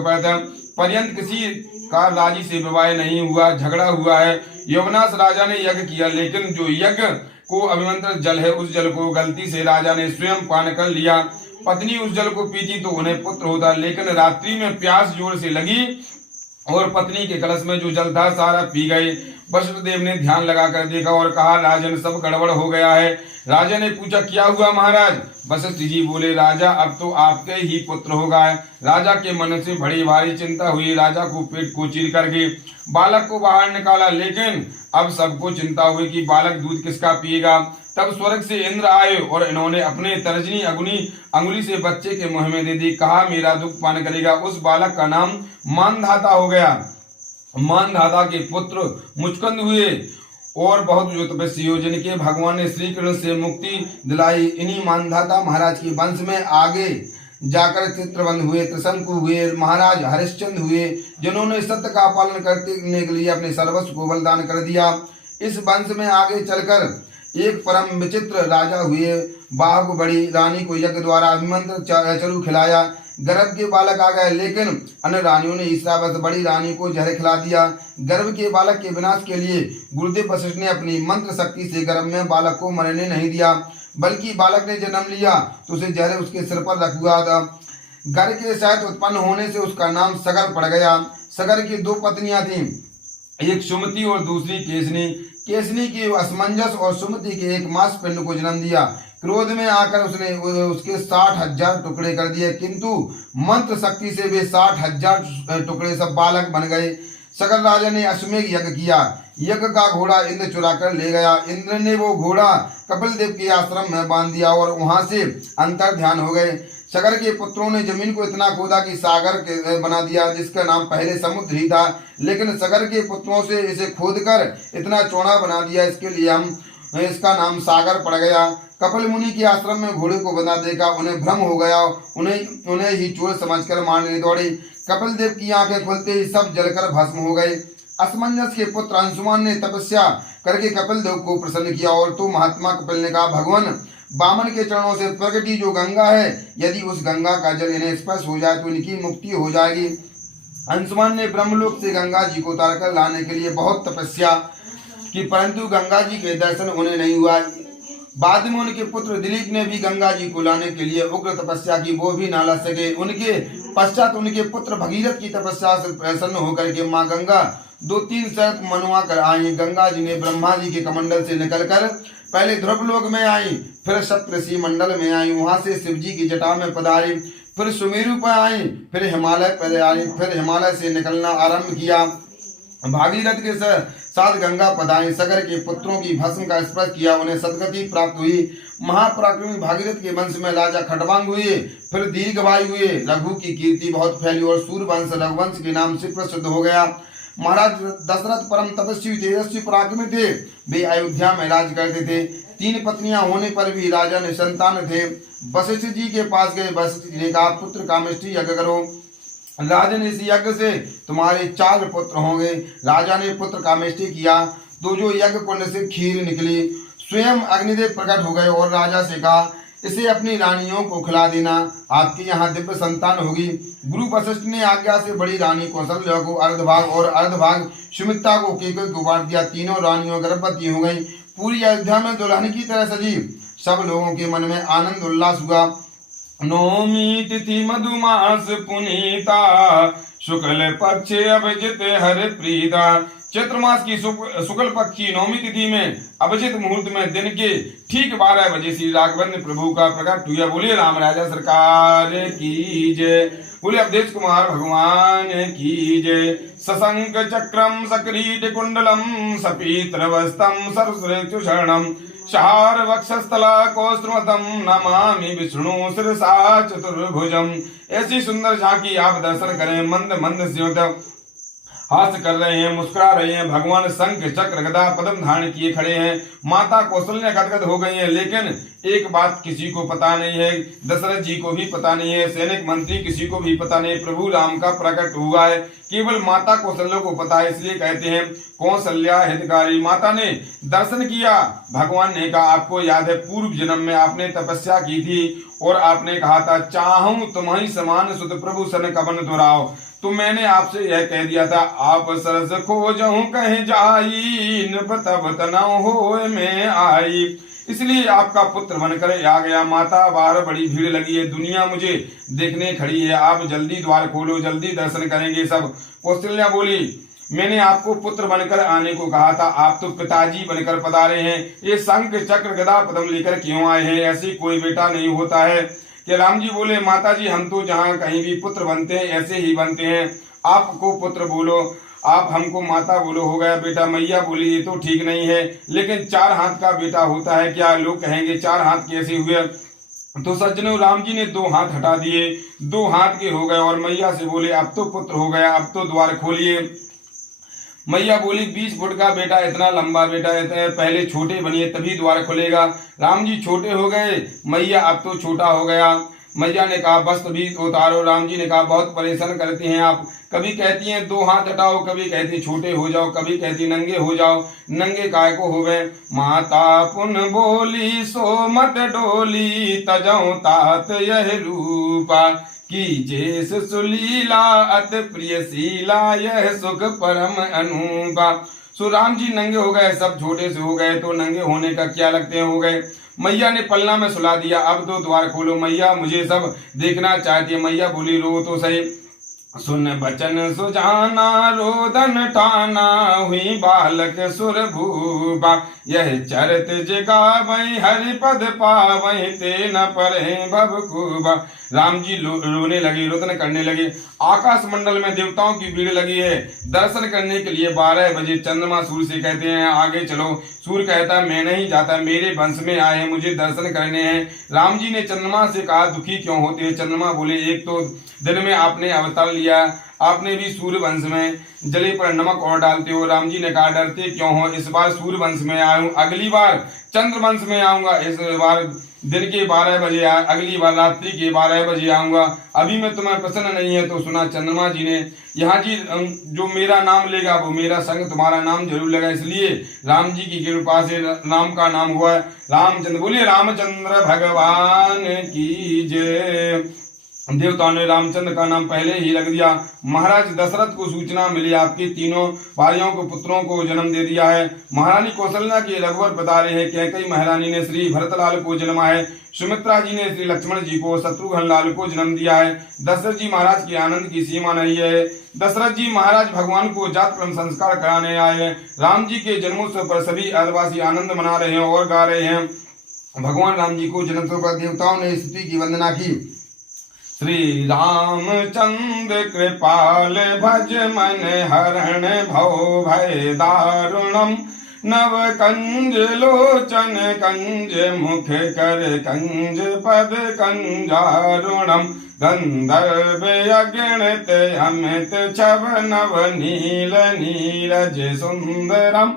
पर्यंत किसी का राजी से विवाह नहीं हुआ, झगड़ा हुआ है। यवनाश राजा ने यज्ञ किया, लेकिन जो यज्ञ को अभिमंत्रित जल है, उस जल को गलती से राजा ने स्वयं पान कर लिया। पत्नी उस जल को पीती तो उन्हें पुत्र होता, लेकिन रात्रि में प्यास जोर से लगी और पत्नी के कलश में जो जल था सारा पी गए। वशिष्ठ देव ने ध्यान लगाकर देखा और कहा, राजन सब गड़बड़ हो गया है। राजा ने पूछा, क्या हुआ महाराज? वशिष्ठ जी बोले, राजा अब तो आपके ही पुत्र होगा। राजा के मन से बड़ी भारी चिंता हुई। राजा को पेट को चीर करके बालक को बाहर निकाला, लेकिन अब सबको चिंता हुई कि बालक दूध किसका पिएगा। तब स्वर्ग से इंद्र आए और इन्होंने अपने तर्जनी अंगुली से बच्चे के मुंह में दे दी। कहा, मेरा दुख पान करेगा। उस बालक का नाम मानधाता हो गया। मानधाता के पुत्र मुचकंद हुए और बहुत जो तपस्वी हो, जिनके भगवान ने श्री कृष्ण से मुक्ति दिलाई। इन्हीं मानधाता महाराज के वंश में आगे जाकर चित्रबंध हुए, त्रिशंकु हुए, महाराज हरिश्चंद्र हुए, जिन्होंने सत्य का पालन करने के लिए अपने सर्वस्व को बलिदान कर दिया। इस वंश में आगे चलकर एक परम विचित्र राजा हुए। बाघ बड़ी रानी को यज्ञ द्वारा अभिमंत्रित चरु खिलाया। गर्भ के बालक आ गए, लेकिन अन्य रानियों ने ईर्ष्यावश बड़ी रानी को जहर खिला दिया। गर्भ के बालक के विनाश के लिए गुरुदेव वशिष्ठ ने अपनी मंत्र शक्ति से गर्भ में बालक को मरने नहीं दिया, बल्कि बालक ने जन्म लिया तो उसे जहर उसके सिर पर रख हुआ था। घर के शहद उत्पन्न होने से उसका नाम सगर पड़ गया। सगर की 2 पत्नियां थीं, एक सुमति और दूसरी केसनी। केसनी की असमंजस और सुमति के एक मास पिंड को जन्म दिया। क्रोध में आकर उसने उसके 60,000 टुकड़े कर दिए, किंतु मंत्र शक्ति से वे 60,000 टुकड़े सब बालक बन गए। सगर राजा ने अश्वमेघ यज्ञ किया। यज्ञ का घोड़ा इंद्र चुरा कर ले गया। इंद्र ने वो घोड़ा कपिल देव के आश्रम में बांध दिया और वहां से अंतर ध्यान हो गए। सगर के पुत्रों ने जमीन को इतना खोदा कि सागर बना दिया, जिसका नाम पहले समुद्र ही था, लेकिन सगर के पुत्रों से इसे खोदकर इतना चौड़ा बना दिया, इसके लिए इसका नाम सागर पड़ गया। कपिल मुनि के आश्रम में घोड़े को बंधा देखा, उन्हें भ्रम हो गया, उन्हें ही चोर समझकर मारने दौड़े। कपिल देव की आंखें खुलते ही सब जलकर भस्म हो गए। असमंजस के पुत्र अंशुमान ने तपस्या करके कपिल देव को प्रसन्न किया और तो महात्मा कपिल ने कहा, भगवान बामन के चरणों से प्रकटी जो गंगा है, यदि उस गंगा का जल इन्हें स्पर्श हो जाए तो इनकी मुक्ति हो जाएगी। अंशुमान ने ब्रह्मलोक से गंगा जी को उतार कर लाने के लिए बहुत तपस्या की, परंतु गंगा जी के दर्शन उन्हें नहीं हुआ। बाद में उनके पुत्र दिलीप ने भी गंगा जी को लाने के लिए उग्र तपस्या की, वो भी ना ला सके। उनके पश्चात उनके पुत्र भगीरथ की तपस्या से प्रसन्न होकर के माँ गंगा 2-3 शर्त मनवा कर आई। गंगा जी ने ब्रह्मा जी के कमंडल से निकलकर पहले ध्रुवलोक में आई, फिर सप्तऋषि मंडल में आई, वहां से शिव जी की जटा में पधारी, फिर सुमेरु पर आई, फिर हिमालय पर आई, फिर हिमालय से निकलना आरंभ किया। भागीरथ के साथ गंगा पधारी, सगर के पुत्रों की भस्म का स्पर्श किया, उन्हें सदगति प्राप्त हुई। महापराक्रमी भागीरथ के वंश में राजा खटवांग हुए, फिर दीर्घवायु हुए, रघु की कीर्ति बहुत फैली और सूर्यवंश रघुवंश के नाम से प्रसिद्ध हो गया। महाराज दशरथ परम तपस्वी तेजस्वी पराक्रमी थे, वे अयोध्या में राज करते थे। 3 पत्नियां होने पर भी राजा निसंतान थे। वशिष्ठ जी के पास गए, वशिष्ठ जी ने कहा पुत्र कामेष्टि यज्ञ करो, राजन इस यज्ञ से तुम्हारे 4 पुत्र होंगे। राजा ने पुत्र कामेष्टि किया तो जो यज्ञ कुंड से खीर निकली, स्वयं अग्निदेव प्रकट हो गए और राजा से कहा इसे अपनी रानियों को खिला देना, आपके यहाँ दिव्य संतान होगी। गुरु वशिष्ठ ने आज्ञा से बड़ी रानी कौशल्या को अर्धभाग और अर्धभाग सुमित्रा को केकई को बांट दिया। तीनों रानियों गर्भवती हो गईं। पूरी अयोध्या में दुल्हन की तरह सजी। सब लोगों के मन में आनंद उल्लास हुआ। नौमी तिथि मधुमास पुनीता, शुक्ल पक्ष अभिजित हर प्रीता। चैत्र मास की शुक्ल पक्ष की नौमी तिथि में अभिजित मुहूर्त में दिन के ठीक 12 बजे श्री राघवेंद्र प्रभु का प्रकट हुआ। बोलिए राम राजा सरकार की जय, बोले अवधेश कुमार भगवान की जय। सशंक चक्रम सकिरीट कुंडलम सपीतवस्तम सरसुषणम शार वक्षस्थला कौस्तुमतम नमामि विष्णु शिरसा चतुर्भुजम। ऐसी सुंदर झांकी आप दर्शन करें। मंद मंद स्योत हास्य कर रहे हैं, मुस्कुरा रहे हैं। भगवान शंख चक्र गदा पद्म धारण किए खड़े हैं। माता कौशल्या गदगद हो गई हैं, लेकिन एक बात किसी को पता नहीं है, दशरथ जी को भी पता नहीं है, सैनिक मंत्री किसी को भी पता नहीं, प्रभु राम का प्रकट हुआ है, केवल माता कौशल्या को पता है। इसलिए कहते हैं कौशल्या हितकारी। माता ने दर्शन किया। भगवान ने कहा आपको याद है पूर्व जन्म में आपने तपस्या की थी और आपने कहा था चाहूं तुम्हारी समान सुत प्रभु सन कवन दुराओ। तो मैंने आपसे यह कह दिया था आप सरस खोजहूं कहीं जाई, तब तनाव हो में आई। इसलिए आपका पुत्र बनकर आ गया। माता बाहर बड़ी भीड़ लगी है, दुनिया मुझे देखने खड़ी है, आप जल्दी द्वार खोलो, जल्दी दर्शन करेंगे सब। कौशल्या बोली मैंने आपको पुत्र बनकर आने को कहा था, आप तो पिताजी बनकर पधारे हैं। ये शंख चक्र गदा पद्म लेकर क्यों आए हैं? ऐसी कोई बेटा नहीं होता है। कि राम जी बोले माता जी हम तो जहाँ कहीं भी पुत्र बनते हैं ऐसे ही बनते हैं, आपको पुत्र बोलो, आप हमको माता बोलो, हो गया बेटा। मैया बोली ये तो ठीक नहीं है, लेकिन 4 हाथ का बेटा होता है क्या? लोग कहेंगे 4 हाथ कैसे हुए? तो सज्जनों राम जी ने 2 हाथ हटा दिए, 2 हाथ के हो गए और मैया से बोले अब तो पुत्र हो गया, अब तो द्वार खोलिए। मैया बोली 20 फुट का बेटा, इतना लंबा बेटा, इतने पहले छोटे बनिए तभी द्वार खुलेगा। राम जी छोटे हो गए, मैया अब तो छोटा हो गया। मैया ने कहा वस्त्र भी उतारो। राम जी ने कहा बहुत परेशान करती हैं आप, कभी कहती हैं 2 हाथ हटाओ, कभी कहती छोटे हो जाओ, कभी कहती नंगे हो जाओ। नंगे काय को हो गए? माता पुन बोली सो मत डोली, तजौ तात यह रूपा, की जेस सुलीला अत प्रियशीला, यह सुख परम अनूपा। सो राम जी नंगे हो गए, सब छोटे से हो गए, तो नंगे होने का क्या लगते हैं, हो गए। मैया ने पलना में सुला दिया, अब तो द्वार खोलो मैया, मुझे सब देखना चाहती है। मैया बोली रो तो सही। सुन बचन सुजाना रोदन ठाना, हुई बालक सुर भूपा, यह चरित जगावै हरि पद पावै, ते न परे भवकुबा। राम जी रोने लगे, रोदन करने लगे। आकाश मंडल में देवताओं की भीड़ लगी है दर्शन करने के लिए। 12 बजे चंद्रमा सूर्य से कहते हैं आगे चलो। सूर्य कहता मैं नहीं जाता, मेरे वंश में आए हैं, मुझे दर्शन करने हैं। राम जी ने चंद्रमा से कहा दुखी क्यों होते हैं? चंद्रमा बोले एक तो दिन में आपने अवतार लिया, आपने भी सूर्य वंश में जले पर नमक और डालते हो। राम जी ने कहा डरते क्यों हो? इस बार सूर्य वंश में आया हूँ, अगली बार चंद्र वंश में आऊंगा। इस बार दिन के 12 बजे, अगली बार रात्रि के 12 बजे आऊंगा। अभी मैं तुम्हें प्रसन्न नहीं है तो सुना चंद्रमा जी ने, यहाँ जी जो मेरा नाम लेगा वो मेरा संग तुम्हारा नाम जरूर लेगा। इसलिए राम जी की कृपा से राम का नाम हुआ रामचंद्र। बोलिए रामचंद्र भगवान की जय। देवताओं ने रामचंद्र का नाम पहले ही रख दिया। महाराज दशरथ को सूचना मिली आपकी तीनों भाइयों को पुत्रों को जन्म दे दिया है। महारानी कौशल्या के रघुवर बता रहे हैं कैकेयी महारानी ने श्री भरतलाल को जन्मा है। सुमित्रा जी ने श्री लक्ष्मण जी को शत्रुघ्न लाल को जन्म दिया है। दशरथ जी महाराज के आनंद की सीमा नहीं है। दशरथ जी महाराज भगवान को जात क्रम संस्कार कराने आए हैं। राम जी के जन्मोत्सव पर सभी अयोध्यावासी आनंद मना रहे हैं और गा रहे हैं। भगवान राम जी को जन्मोत्सव पर देवताओं ने स्तुति की वंदना की। श्री रामचंद्र कृपाल भज मन हरण भव भय दारुणम नव कंज लोचन कंज मुख कर कंज पद कंजारुणम गंधर्व अगणित अमित छव नव नील नीरज सुंदरम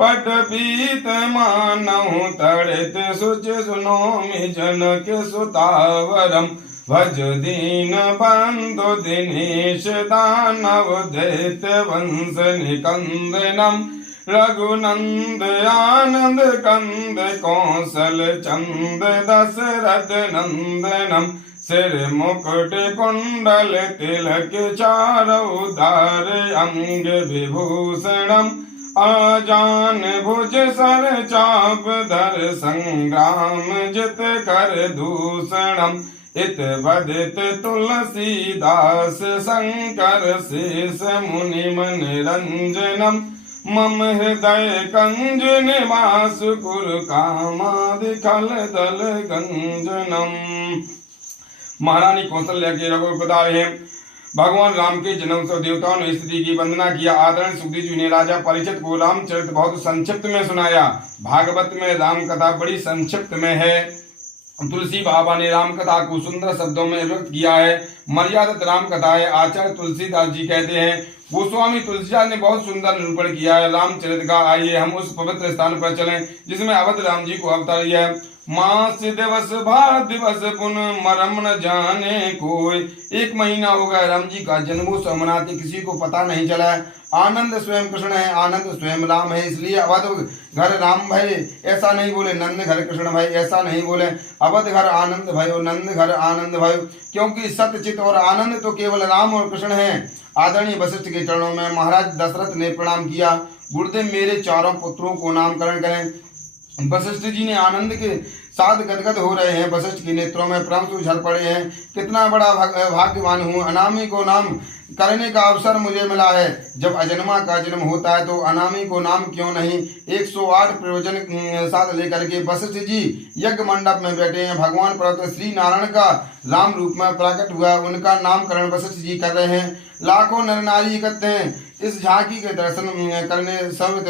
पट पीत मानव तड़ित सुच सुनोमि जनक सुतावरम भज दीन बंधु दिनेश दानव दैत वंश निकंदनम रघुनंद आनंद कंद कौशल चंद दशरथ नंदनम सिर मुकुट कुंडल तिलक चारौदार अंग विभूषणम आजान भुज सर चाप धर संग्राम जित कर दूषणम इत बदित तुलसीदास शंकर शेष मुनि मन रंजनम मम हृदय कंज निवास कुर कामादि खल दल गंजनम। महारानी कौशल्या के रघुवर बता रहे हैं भगवान राम के जन्मोत्सव देवताओं ने स्थिति की वंदना किया। आदरणीय सुखदेव जी ने राजा परीक्षित को रामचरित बहुत संक्षिप्त में सुनाया। भागवत में राम कथा बड़ी संक्षिप्त में है। तुलसी बाबा ने राम कथा को सुंदर शब्दों में व्यक्त किया है। मर्यादित राम कथा है। आचार्य तुलसीदास जी कहते हैं गोस्वामी तुलसीदास ने बहुत सुंदर निरूपण किया है रामचरित का। आइए हम उस पवित्र स्थान पर चलें जिसमें अवध राम जी को अवतार दिया है। मास दिवस भार दिवस पुन मरम न जाने कोई। एक महीना हो गया राम जी का जन्मोत्सव मनाते, किसी को पता नहीं चला है। आनंद स्वयं कृष्ण है, आनंद स्वयं राम है, इसलिए अवध घर राम भाई ऐसा नहीं बोले, नंद घर कृष्ण भाई ऐसा नहीं बोले। अवध घर आनंद भयो, नंद घर आनंद भयो, क्योंकि सत्यचित और आनंद तो केवल राम और कृष्ण हैं। आदरणीय वशिष्ठ के चरणों में महाराज दशरथ ने प्रणाम किया। गुरुदेव मेरे चारों पुत्रों को नामकरण करें। वशिष्ठ जी ने आनंद के साथ गदगद हो रहे हैं। वशिष्ठ के नेत्रों में प्रांशु झर पड़े हैं। कितना बड़ा भाग्यवान हूँ, अनामी को नाम करने का अवसर मुझे मिला है। जब अजन्मा का जन्म होता है तो अनामी को नाम क्यों नहीं। 108 प्रयोजन साथ लेकर के वशिष्ठ जी यज्ञ मंडप में बैठे हैं। भगवान प्रभु श्री नारायण का राम रूप में प्रकट हुआ, उनका नामकरण वशिष्ठ जी कर रहे हैं। लाखों नर नारी एकत्र हैं इस झांकी के दर्शन करने। सब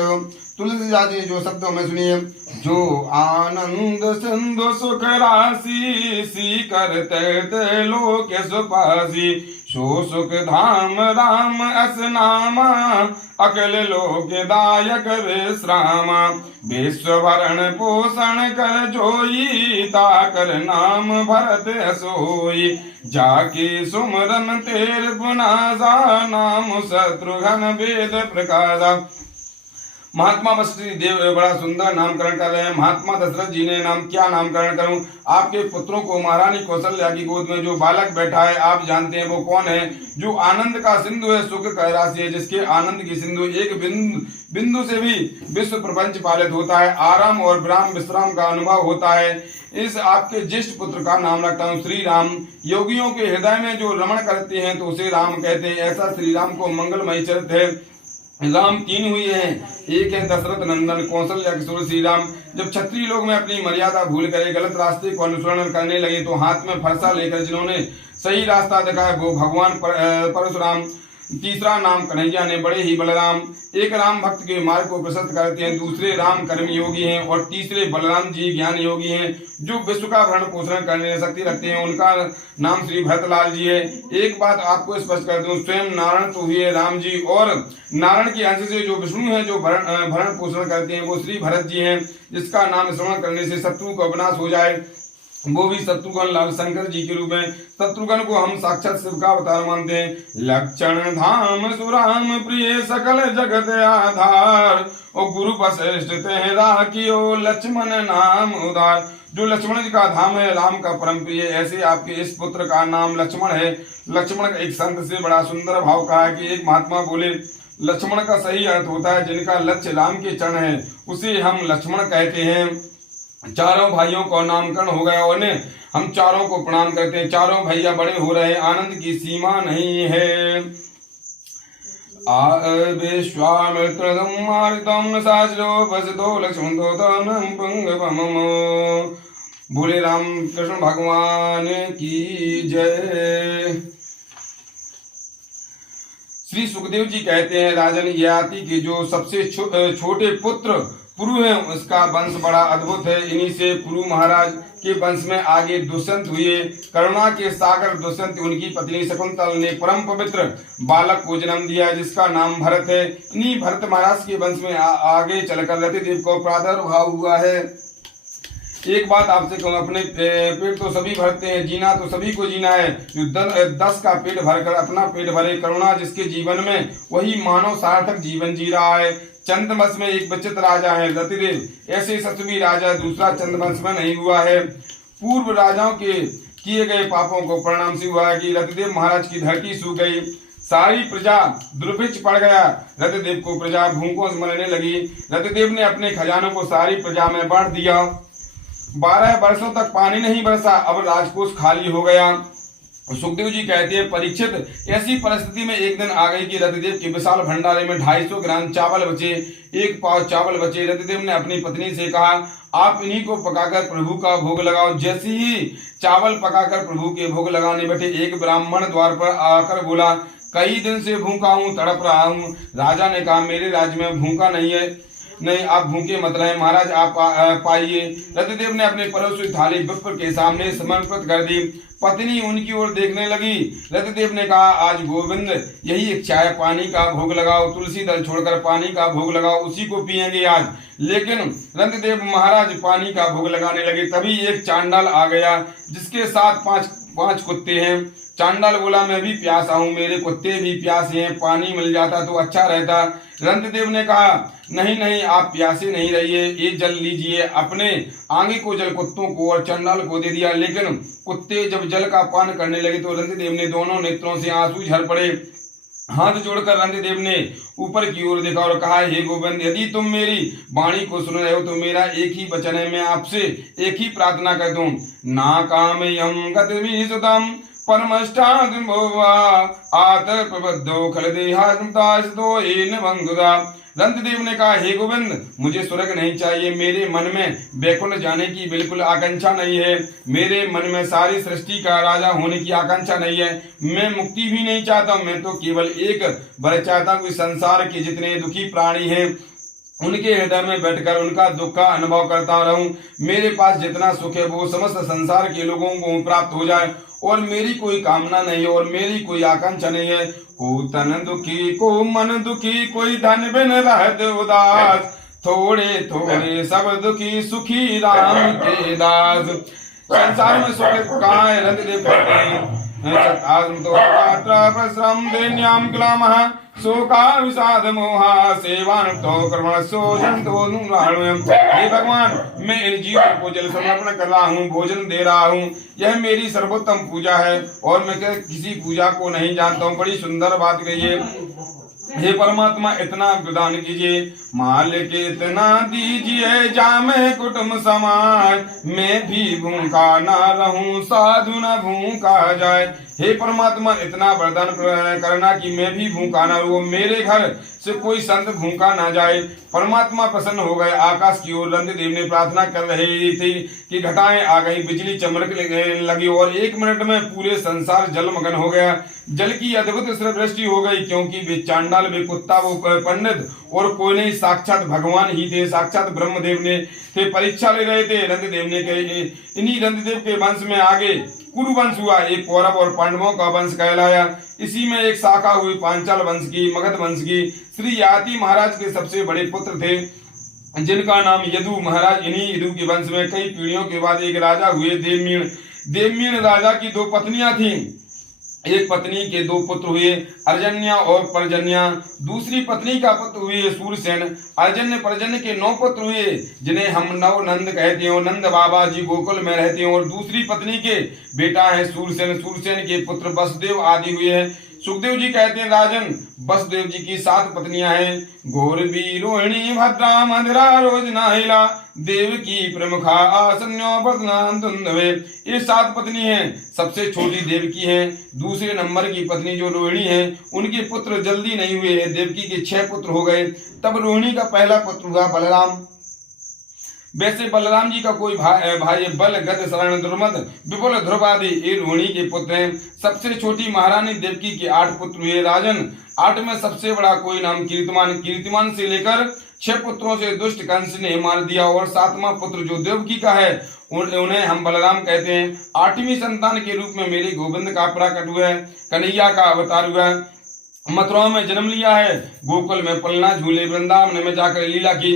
तुलसीदास जी जो शब्दों में सुनिए। जो आनंद सिंधु सुख राशि सी करते लोक सुपासी सो सुख धाम राम अस नामा अकल लोक दायक विश्रामा विश्व भरण पोषण कर जोई ताकर नाम भरत असोई जाके सुमरन तेर पुनासा नाम शत्रुघ्न वेद प्रकाशा। महात्मा वशिष्ठ देव बड़ा सुंदर नामकरण कर रहे हैं। महात्मा दशरथ जी ने क्या नामकरण करूं। आपके पुत्रों को महारानी कौशल्या की गोद में जो बालक बैठा है आप जानते हैं वो कौन है। जो आनंद का सिंधु है, सुख का राशि है, जिसके आनंद की सिंधु एक बिंदु से भी विश्व प्रपंच पालित होता है। आराम और विश्राम का अनुभव होता है। इस आपके ज्येष्ठ पुत्र का नाम रखता हूँ श्री राम। योगियों के हृदय में जो रमण करते हैं तो उसे राम कहते हैं। ऐसा श्री राम को मंगलमय चरित्र है। राम तीन हुए हैं, एक है दशरथ नंदन कौशल्या किशोर श्री राम। जब क्षत्रिय लोग में अपनी मर्यादा भूल कर गलत रास्ते को अनुसरण करने लगे तो हाथ में फरसा लेकर जिन्होंने सही रास्ता दिखाया वो भगवान परशुराम। तीसरा नाम कन्हैया ने बड़े ही बलराम। एक राम भक्त के मार्ग को प्रशस्त करते हैं, दूसरे राम कर्म योगी हैं और तीसरे बलराम जी ज्ञान योगी हैं जो विश्व का भरण पोषण करने में शक्ति रखते हैं। उनका नाम श्री भरतलाल जी है। एक बात आपको स्पष्ट कर दूं, स्वयं नारायण तो हुए राम जी और नारायण के अंश से जो विष्णु है जो भरण पोषण करते हैं वो श्री भरत जी हैं, जिसका नाम स्मरण करने से शत्रु का विनाश हो जाए। वो भी शत्रुघ्न लाल शंकर जी के रूप में। शत्रुघ्न को हम साक्षात शिव का अवतार मानते हैं। लक्षण धाम सुराम प्रिय सकल जगत आधार, और गुरु वशिष्ठ तेरा कियो लक्ष्मण नाम उदार। जो लक्ष्मण जी का धाम है, राम का परम प्रिय, ऐसे आपके इस पुत्र का नाम लक्ष्मण है। लक्ष्मण एक संत से बड़ा सुंदर भाव कहा है कि एक महात्मा बोले, लक्ष्मण का सही अर्थ होता है जिनका लक्ष्य राम के चरण है, उसे हम लक्ष्मण कहते हैं। चारों भाइयों का नामकरण हो गया और हम चारों को प्रणाम करते हैं। चारों भैया बड़े हो रहे, आनंद की सीमा नहीं है। बोले राम कृष्ण भगवान की जय। श्री सुखदेव जी कहते हैं, राजन ययाति के जो सबसे छोटे पुत्र पुरु है, उसका वंश बड़ा अद्भुत है। इन्हीं से पुरु महाराज के वंश में आगे दुष्यंत हुए। करुणा के सागर दुष्यंत उनकी पत्नी शकुंतल ने परम पवित्र बालक को जन्म दिया जिसका नाम भरत है। इन्हीं भरत महाराज के वंश में आगे चलकर रतिदेव को प्रादुर्भाव हुआ है। एक बात आपसे कहूँ, अपने पेट तो सभी भरते हैं, जीना तो सभी को जीना है। जो 10 का पेट भरकर अपना पेट भरे, करुणा जिसके जीवन में, वही मानव सार्थक जीवन जी रहा है। चंद्रवंश में एक विचित्र राजा है रतिदेव, ऐसे सतवी राजा दूसरा चंद्रवंश में नहीं हुआ है। पूर्व राजाओं के किए गए पापों को परिणाम से हुआ है कि रतिदेव महाराज की धरती सूख गई, सारी प्रजा दुर्भिक्ष पड़ गया। रतिदेव को प्रजा भूखों से मरने लगी। रतिदेव ने अपने खजानों को सारी प्रजा में बांट दिया। 12 वर्षों तक पानी नहीं बरसा, अब राजकोष खाली हो गया। सुखदेव जी कहते हैं, परीक्षित ऐसी परिस्थिति में एक दिन आ गई कि रतिदेव के विशाल भंडारे में 250 ग्राम चावल बचे, 1 पाव चावल बचे। रतिदेव ने अपनी पत्नी से कहा, आप इन्हीं को पकाकर प्रभु का भोग लगाओ। जैसे ही चावल पकाकर प्रभु के भोग लगाने बैठे, एक ब्राह्मण द्वार पर आकर बोला, कई दिन से भूखा हूँ, तड़प रहा हूँ। राजा ने कहा, मेरे राज्य में भूखा नहीं है, नहीं आप भूखे मत रहे महाराज, आप पाइए। रतिदेव ने अपने परोसी थाली विप्र के सामने समर्पित कर दी। पत्नी उनकी ओर देखने लगी। रतिदेव ने कहा, आज गोविंद यही इच्छा है, पानी का भोग लगाओ, तुलसी दल छोड़कर पानी का भोग लगाओ, उसी को पिएंगे आज। लेकिन रतिदेव महाराज पानी का भोग लगाने लगे, तभी एक चांडाल आ गया जिसके साथ पांच कुत्ते हैं। चांडाल बोला, मैं भी प्यासा हूँ, मेरे कुत्ते भी प्यासे हैं, पानी मिल जाता तो अच्छा रहता। रंतदेव ने कहा, नहीं आप प्यासे नहीं रहिए, ये जल लीजिए। अपने आगे को जल कुत्तों को और चंडाल को दे दिया। लेकिन कुत्ते जब जल का पान करने लगे तो रंतदेव ने दोनों नेत्रों से आंसू झर पड़े। हाथ जोड़कर रंतदेव ने ऊपर की ओर देखा और कहा, हे गोविंद, यदि तुम मेरी वाणी को सुन रहे हो तो मेरा एक ही वचन है, मैं आपसे एक ही प्रार्थना कर दूं। ना कामयम गतिविसुतम रंतदेव ने कहा, हे गोविंद, मुझे स्वर्ग नहीं चाहिए, मेरे मन में बैकुंठ जाने की बिल्कुल आकांक्षा नहीं है, मेरे मन में सारी सृष्टि का राजा होने की आकांक्षा नहीं है, मैं मुक्ति भी नहीं चाहता, मैं तो केवल एक वर चाहता हूँ, संसार के जितने दुखी प्राणी हैं उनके हृदय में बैठकर उनका दुख का अनुभव करता रहूं। मेरे पास जितना सुख है वो समस्त संसार के लोगों को प्राप्त हो जाए, और मेरी कोई कामना नहीं है और मेरी कोई आकांक्षा नहीं है। को तन दुखी को मन दुखी, कोई धन बिन रहत उदास, थोड़े थोड़े सब दुखी, सुखी राम के दास। संसार में सुख कहाँ है? रंतदेव कहते हैं, श्रम देन्याम क्लामः शोका विषाद मोहा सेवान्तो कर्मणो जंतो नुराणुयम्। हे भगवान, मैं इन जीवों को जल समर्पण कर रहा हूँ, भोजन दे रहा हूँ, यह मेरी सर्वोत्तम पूजा है और मैं किसी पूजा को नहीं जानता हूँ। बड़ी सुंदर बात कही है। हे परमात्मा, इतना प्रदान कीजिए, मालिक इतना दीजिए, जामे कुटुंब समाज, मैं भी भूखा ना रहूं, साधु न भूखा जाए। हे परमात्मा, इतना वरदान करना कि मैं भी भूखा ना रहूं, मेरे घर से कोई संत भूखा ना जाए। परमात्मा प्रसन्न हो गए। आकाश की ओर रंतदेव ने प्रार्थना कर रही थी कि घटाएं आ गई, बिजली चमकने लगी और 1 मिनट में पूरे संसार जलमग्न हो गया। जल की अद्भुत वृष्टि हो गई, क्योंकि वे चांडाल, वे कुत्ता, वो पंडित और कोई नहीं, साक्षात भगवान ही थे, साक्षात ब्रह्मदेव ने थे, परीक्षा ले रहे थे। रंतदेव ने कहे, इन्हीं रंतदेव के वंश में आगे कुरुवंश हुआ, एक कौरव और पांडवों का वंश कहलाया। इसी में एक शाखा हुई पांचाल वंश की, मगध वंश की। श्री ययाति महाराज के सबसे बड़े पुत्र थे जिनका नाम यदु। महाराज इन्हीं यदु के वंश में कई पीढ़ियों के बाद एक राजा हुए देवमीण। देवमीण राजा की 2 पत्नियां थीं। एक पत्नी के 2 पुत्र हुए, अर्जन्या और पर्जन्या। दूसरी पत्नी का पुत्र हुए सूरसेन। अर्जन्य पर्जन्य के 9 पुत्र हुए, जिन्हें हम नव नंद कहते हैं और नंद बाबा जी गोकुल में रहते हैं। और दूसरी पत्नी के बेटा है सूरसेन। सूरसेन के पुत्र वसुदेव आदि हुए हैं। सुखदेव जी कहते हैं राजन, वसुदेव जी की 7 पत्नियां हैं। गौरवी रोहिणी भद्रा मधुरा रोज नाहिला देवकी प्रमुखा आसन्यो बदनाम दुंदवे। ये 7 पत्नी हैं। सबसे छोटी देवकी है। दूसरे नंबर की पत्नी जो रोहिणी है, उनके पुत्र जल्दी नहीं हुए। देवकी के 6 पुत्र हो गए। तब रोहिणी का पहला पुत्र हुआ बलराम। वैसे बलराम जी का कोई भाई बल गद शरण दुर्मद विपुल ध्रुव आदि ये रोहिणी के पुत्र हैं। सबसे छोटी महारानी देवकी के 8 पुत्र हुए। राजन 8 में सबसे बड़ा कोई नाम कीर्तिमान। कीर्तिमान से लेकर 6 पुत्रों से दुष्ट कंस ने मार दिया। और 7वां पुत्र जो देवकी का है उन्हें हम बलराम कहते हैं। 8वीं संतान के रूप में मेरे गोविंद का प्रकट हुआ है। कन्हैया का अवतार हुआ है। मथुरा में जन्म लिया है। गोकुल में पलना झूले, वृंदावन में जाकर लीला की।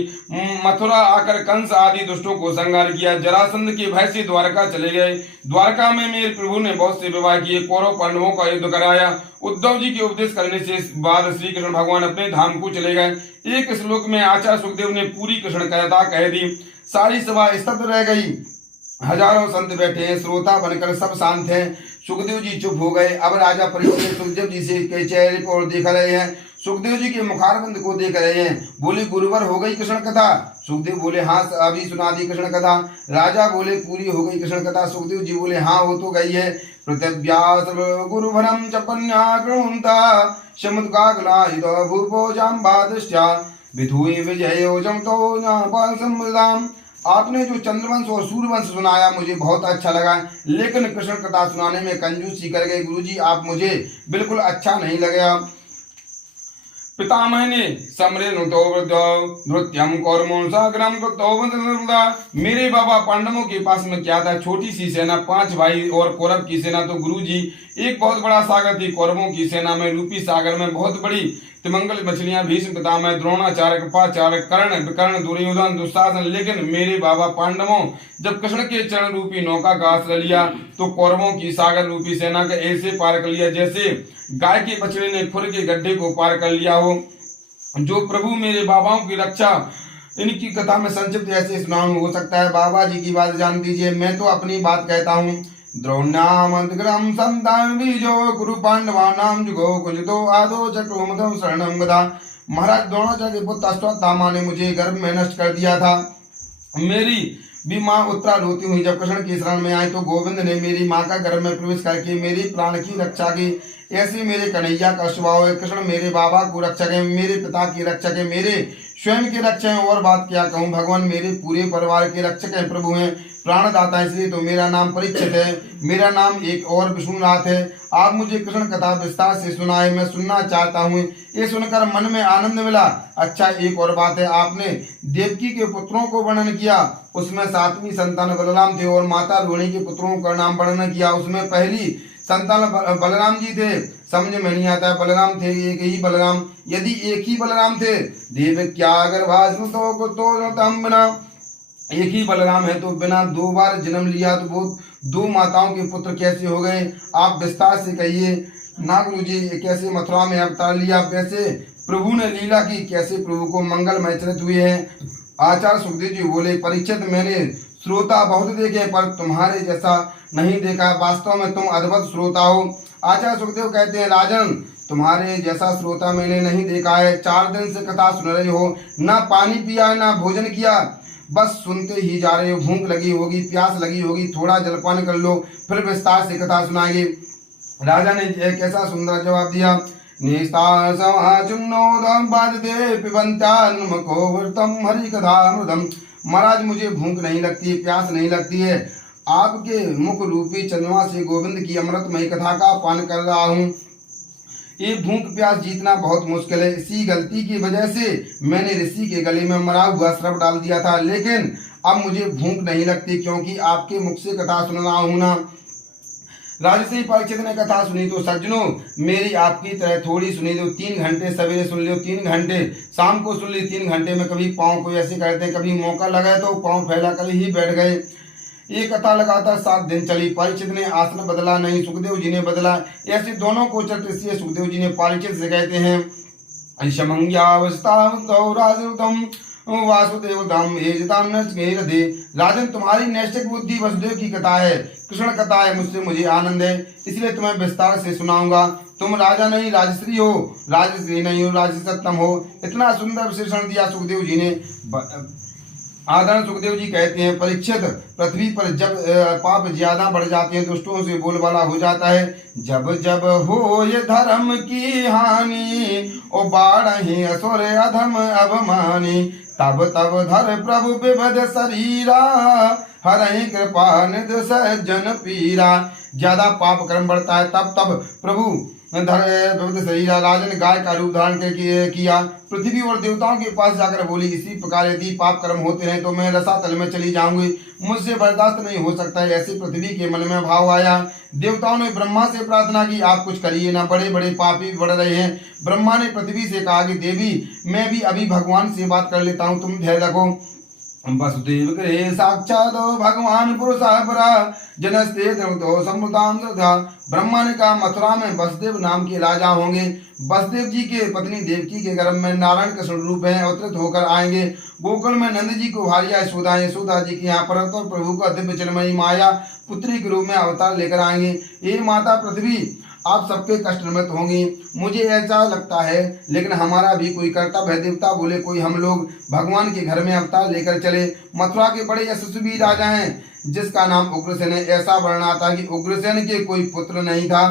मथुरा आकर कंस आदि दुष्टों को संहार किया। जरासंध के भय से द्वारका चले गए। द्वारका में मेरे प्रभु ने बहुत से विवाह किए। कौरव पांडवों का युद्ध कराया। उद्धव जी के उपदेश करने से बाद श्री कृष्ण भगवान अपने धाम को चले गए। एक श्लोक में आचार्य सुखदेव ने पूरी कृष्ण कथा कह दी। सारी सभा स्तब्ध रह गई। हजारों संत बैठे हैं, श्रोता बनकर सब शांत हैं। सुखदेव जी चुप हो गए। अब राजा परीक्षित सुखदेव जी से के चेहरे पर देख रहे हैं। सुखदेव जी के मुखारबंद को देख रहे हैं। बोले गुरुवर हो गई कृष्ण कथा। सुखदेव बोले हाँ अभी सुना दी कृष्ण कथा। राजा बोले पूरी हो गई कृष्ण कथा। सुखदेव जी बोले हाँ हो तो गई है। पृथिव्यास गुरुवरम चपन्या कृणुंता शमुद्गागलायुध भूपो जाम्बादृष्ट्या विधुई विजयोजम तो नापाल समृदाम। आपने जो चंद्रवंश और सूर्यवंश सुनाया मुझे बहुत अच्छा लगा, लेकिन कृष्ण कथा सुनाने में कंजूसी कर गए गुरुजी। आप मुझे बिल्कुल अच्छा नहीं लगा। पितामह ने नृत्यम कौरमों साग्राम मेरे बाबा पांडवों के पास में क्या था? छोटी सी सेना, 5 भाई और कौरव की सेना। तो गुरुजी एक बहुत बड़ा सागर थी। कौरवों की सेना में रूपी सागर में बहुत बड़ी तिमंगल मछलियां भीष्म पितामह द्रोणाचार्य कृपाचार्य कर्ण विकर्ण दुर्योधन दुशासन। लेकिन मेरे बाबा पांडवों जब कृष्ण के चरण रूपी नौका का आश्रय लिया तो कौरवों की सागर रूपी सेना का ऐसे पार कर लिया जैसे गाय के बछड़े ने खुर के गड्ढे को पार कर लिया हो। जो प्रभु मेरे बाबाओं की रक्षा इनकी कथा में संक्षिप्त ऐसे सुनाऊं हो सकता है बाबा जी की बात जान दीजिए। मैं तो अपनी बात कहता हूँ। द्रोण्यामंतग्रम संतान बीजो गुरु पांडवानाम जुगो कुंजतो आदो चक्रोमदम शरणं गदा। महाराज द्रोणाचार्य के पुत्र अश्वत्थामा ने मुझे गर्भ में नष्ट कर दिया था। मेरी भी माँ उत्तरा रोती हुई जब कृष्ण की शरण में आई तो गोविंद ने मेरी माँ का गर्भ में प्रवेश करके मेरी प्राण की रक्षा की। ऐसे मेरे कन्हैया का स्वभाव है। कृष्ण मेरे बाबा को रक्षक है, मेरे पिता की रक्षक है, मेरे स्वयं के रक्षक हैं। और बात क्या कहूँ, भगवान मेरे पूरे परिवार के रक्षक हैं, प्रभु हैं, प्राणदाता। इसलिए तो मेरा नाम परीक्षित है। मेरा नाम एक और विष्णुनाथ है। आप मुझे कृष्ण कथा विस्तार से सुनाए, मैं सुनना चाहता हूँ। ये सुनकर मन में आनंद मिला। अच्छा एक और बात है, आपने देवकी के पुत्रों को वर्णन किया, उसमें 7वीं संतान बलराम थे। और माता रोहिणी के पुत्रों का नाम वर्णन किया, उसमें पहली संतान बलराम जी थे। समझ में नहीं आता, बलराम थे एक ही बलराम। यदि एक ही बलराम थे देव क्या बिना एक ही बलराम है तो बिना 2 बार जन्म लिया तो वो 2 माताओं के पुत्र कैसे हो गए? आप विस्तार से कहिए ना गुरु जी। कैसे मथुरा में अवतार लिया, कैसे प्रभु ने लीला की, कैसे प्रभु को मंगलमय चरित हुए हैं? आचार्य सुखदेव जी बोले परीक्षित मैंने श्रोता बहुत देखे पर तुम्हारे जैसा नहीं देखा। वास्तव में तुम अद्भुत श्रोता हो। आचार्य सुखदेव कहते हैं राजन तुम्हारे जैसा श्रोता मैंने नहीं देखा है। 4 दिन से कथा सुन रहे हो, ना पानी पिया ना भोजन किया, बस सुनते ही जा रहे हो। भूख लगी होगी, प्यास लगी होगी, थोड़ा जलपान कर लो, फिर विस्तार से कथा सुनाएंगे। राजा ने कैसा सुंदर जवाब दिया। महाराज मुझे भूख नहीं लगती, प्यास नहीं लगती है। आपके मुख रूपी चंद्रमा से गोविंद की अमृतमय कथा का पान कर रहा हूँ। ये भूख प्यास जीतना बहुत मुश्किल है। इसी गलती की वजह से मैंने ऋषि के गले में मरा हुआ सर्प डाल दिया था, लेकिन अब मुझे भूख नहीं लगती क्योंकि आपके मुख से कथा सुन रहा हूँ ना। राजसी परीक्षित ने कथा सुनी तो सज्जनों मेरी आपकी तरह थोड़ी सुनी तो 3 घंटे सवेरे सुन लियो, 3 घंटे शाम को सुन ली, 3 घंटे में कभी पाँव को ऐसे करते हैं, कभी मौका लगा तो पाँव फैला कर ही बैठ गए। ये कथा लगातार 7 दिन चली। परीक्षित ने आसन बदला नहीं, सुखदेव जी ने बदला। ऐसे दोनों को चलते इसलिए सुखदेव जी ने परीक्षित से कहते हैं राजम वासुदेव धाम एजताम नचकेरधे। राजन तुम्हारी नैष्ठिक बुद्धि वसुदेव की कथा है, कृष्ण कथा है, मुझसे मुझे आनंद है, इसलिए तुम्हें विस्तार से सुनाऊंगा। तुम राजा नहीं राजश्री हो, राजश्री नहीं हो राजसत्तम हो। इतना सुंदर विशेषण दिया सुखदेव जी ने। आदरण सुखदेव जी कहते हैं परीक्षित पृथ्वी पर जब पाप ज्यादा बढ़ जाते हैं, दुष्टों से बोलबाला हो जाता है, जब जब हो ये धर्म की हानि ओ बाढ़ असुर अधम अभिमानी, तब तब धर प्रभु विभद शरीरा हरहि कृपा निध सज्जन पीरा। ज्यादा पाप कर्म बढ़ता है तब तब प्रभु शरीरा राजन गाय का रूप धारण करके किया। पृथ्वी और देवताओं के पास जाकर बोली इसी प्रकार यदि पाप कर्म होते रहे तो मैं रसातल में चली जाऊंगी, मुझसे बर्दाश्त नहीं हो सकता है। ऐसे पृथ्वी के मन में भाव आया। देवताओं ने ब्रह्मा से प्रार्थना की आप कुछ करिए ना, बड़े बड़े पापी बढ़ रहे हैं। ब्रह्मा ने पृथ्वी से कहा कि देवी मैं भी अभी भगवान से बात कर लेता हूँ, तुम धैर्य रखो। वसुदेव गृहे साक्षात भगवान पुरुषा परा जनस्ते द्रवतो समृताम श्रद्धा। ब्रह्मा ने कहा मथुरा में वसुदेव नाम के राजा होंगे। वसुदेव जी के पत्नी देवकी के गर्भ में नारायण कृष्ण रूप है अवतरित होकर आएंगे। गोकुल में नंद जी को भारिया यशोदा, यशोदा जी के यहाँ परत और प्रभु का दिव्य चिन्मयी माया पुत्री के रूप में अवतार लेकर आएंगे। ये माता पृथ्वी आप सबके कष्ट निमित्त होंगी, मुझे ऐसा लगता है, लेकिन हमारा भी कोई कर्तव्य है। देवता बोले कोई हम लोग भगवान के घर में अवतार लेकर चले। मथुरा के बड़े यशस्वी राजा हैं जिसका नाम उग्रसेन है। ऐसा वर्णना था कि उग्रसेन के कोई पुत्र नहीं था।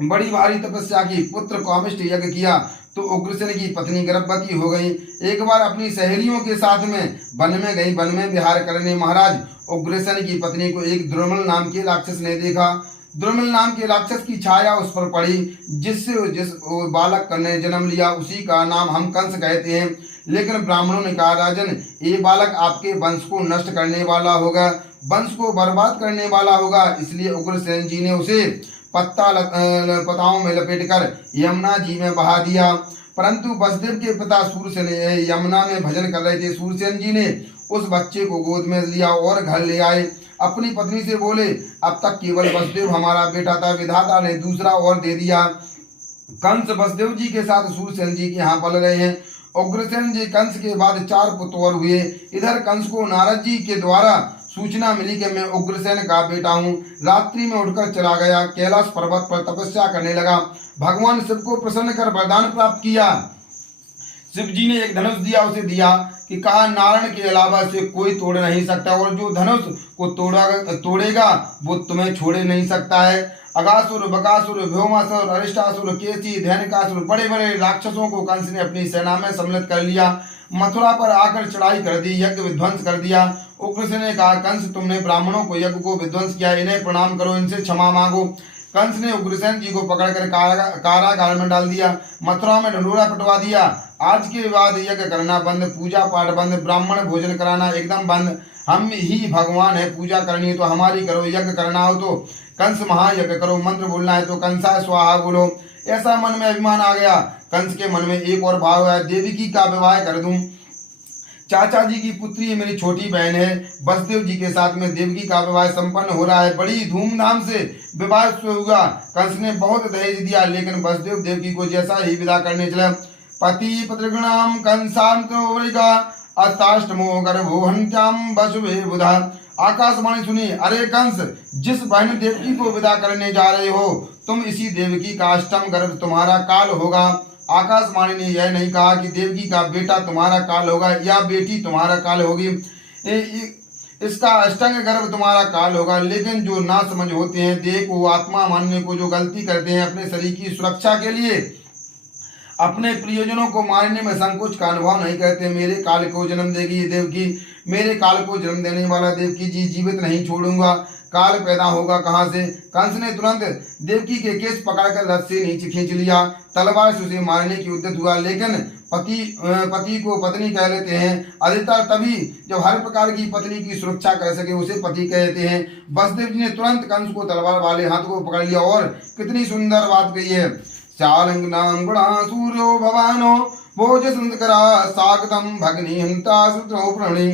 बड़ी भारी तपस्या की, पुत्र कामिष्ठ यज्ञ किया तो उग्रसेन की पत्नी गर्भवती हो गई। एक बार अपनी सहेलियों के साथ में वन में गई, वन में विहार करने। महाराज उग्रसेन की पत्नी को एक द्रुमल नाम के राक्षस ने देखा। द्रुमल नाम के राक्षस की छाया उस पर पड़ी, जिस बालक ने जन्म लिया उसी का नाम हम कंस कहते हैं। लेकिन ब्राह्मणों ने कहा राजन ये बालक आपके वंश को नष्ट करने वाला होगा, वंश को बर्बाद करने वाला होगा, इसलिए उग्रसेन जी ने उसे पताओं में लपेटकर यमुना जी में बहा दिया। परंतु वसुदेव के पिता सूरसेन यमुना में भजन कर रहे थे। सूरसेन जी ने उस बच्चे को गोद में लिया और घर ले आए। अपनी पत्नी से बोले अब तक केवल वसुदेव हमारा बेटा था, विधाता ने दूसरा और दे दिया। कंस वसुदेव जी के साथ सूरसेन जी के यहाँ पल रहे हैं। उग्रसेन जी कंस के बाद 4 पुत्र और हुए। इधर कंस को नारद जी के द्वारा सूचना मिली कि मैं उग्रसेन का बेटा हूँ। रात्रि में उठकर चला गया, कैलाश पर्वत पर तपस्या करने लगा। भगवान शिव को प्रसन्न कर वरदान प्राप्त किया। शिव जी ने एक धनुष दिया, उसे दिया कि कहा नारायण के अलावा से कोई तोड़ नहीं सकता, और जो धनुष को तोड़ेगा वो तुम्हें छोड़े नहीं सकता है। अगासुर, बकासुर, व्योमासुर, अरिष्टासुर, केसी, धैनकासुर बड़े बड़े राक्षसों को कंस ने अपनी सेना में सम्मिलित कर लिया। मथुरा पर आकर चढ़ाई कर दी, यज्ञ विध्वंस कर दिया। उग्रसेन ने कहा कंस तुमने ब्राह्मणों को यज्ञ को विध्वंस किया, इन्हें प्रणाम करो, इनसे क्षमा मांगो। कंस ने उग्रसेन जी को पकड़कर कारागार में डाल दिया, मथुरा में ढंढोरा पिटवा दिया। आज के बाद यज्ञ करना बंद, पूजा पाठ बंद, ब्राह्मण भोजन कराना एकदम बंद। हम ही भगवान है, पूजा करनी है तो हमारी करो, यज्ञ करना हो तो कंस महायज्ञ करो, मंत्र बोलना है तो कंसा स्वाहा बोलो। ऐसा मन में अभिमान आ गया। कंस के मन में एक और भाव है, देवकी का विवाह कर दूं। चाचा जी की पुत्री मेरी छोटी बहन है, वसुदेव जी के साथ में देवकी का विवाह संपन्न हो रहा है, बड़ी धूमधाम से विवाह होगा। कंस ने बहुत दहेज दिया, लेकिन वसुदेव देवकी को जैसा ही विदा करने चले, पति पत्रगणाम कंसांतोरिका अष्टाष्टमो गर्भोहन्त्याम वसुवे बुधा। आकाशवाणी सुनी, अरे कंस जिस बहन देवकी को विदा करने जा रहे हो तुम इसी देवकी का अष्टम गर्भ तुम्हारा काल होगा। आकाशवाणी ने यह नहीं कहा कि देवकी का बेटा तुम्हारा काल होगा या बेटी तुम्हारा काल होगी, इसका अष्टांग गर्भ तुम्हारा काल होगा। लेकिन जो ना समझ होते हैं, देह को आत्मा मानने को जो गलती करते हैं, अपने शरीर की सुरक्षा के लिए अपने प्रियजनों को मारने में संकोच का अनुभव नहीं करते। मेरे काल को जन्म देगी ये देवकी, मेरे काल को जन्म देने वाला देवकी जी जीवित नहीं छोड़ूंगा। काल पैदा होगा कहाँ से। कंस ने तुरंत देवकी के केस पकड़कर रथ से नीचे खींच लिया, तलवार से उसे मारने की उद्यत हुआ, लेकिन पति को पत्नी कह लेते हैं। अधिकतर तभी जब हर प्रकार की पत्नी की सुरक्षा कर सके उसे पति कहते हैं। वसुदेव जी ने तुरंत कंस को तलवार वाले हाथ को पकड़ लिया और कितनी सुंदर बात कही है। चालंगनां गुणा सूर्यो भवानो भोज सुंदकरा सागतम भगनी हंता सुत्रो प्रणि।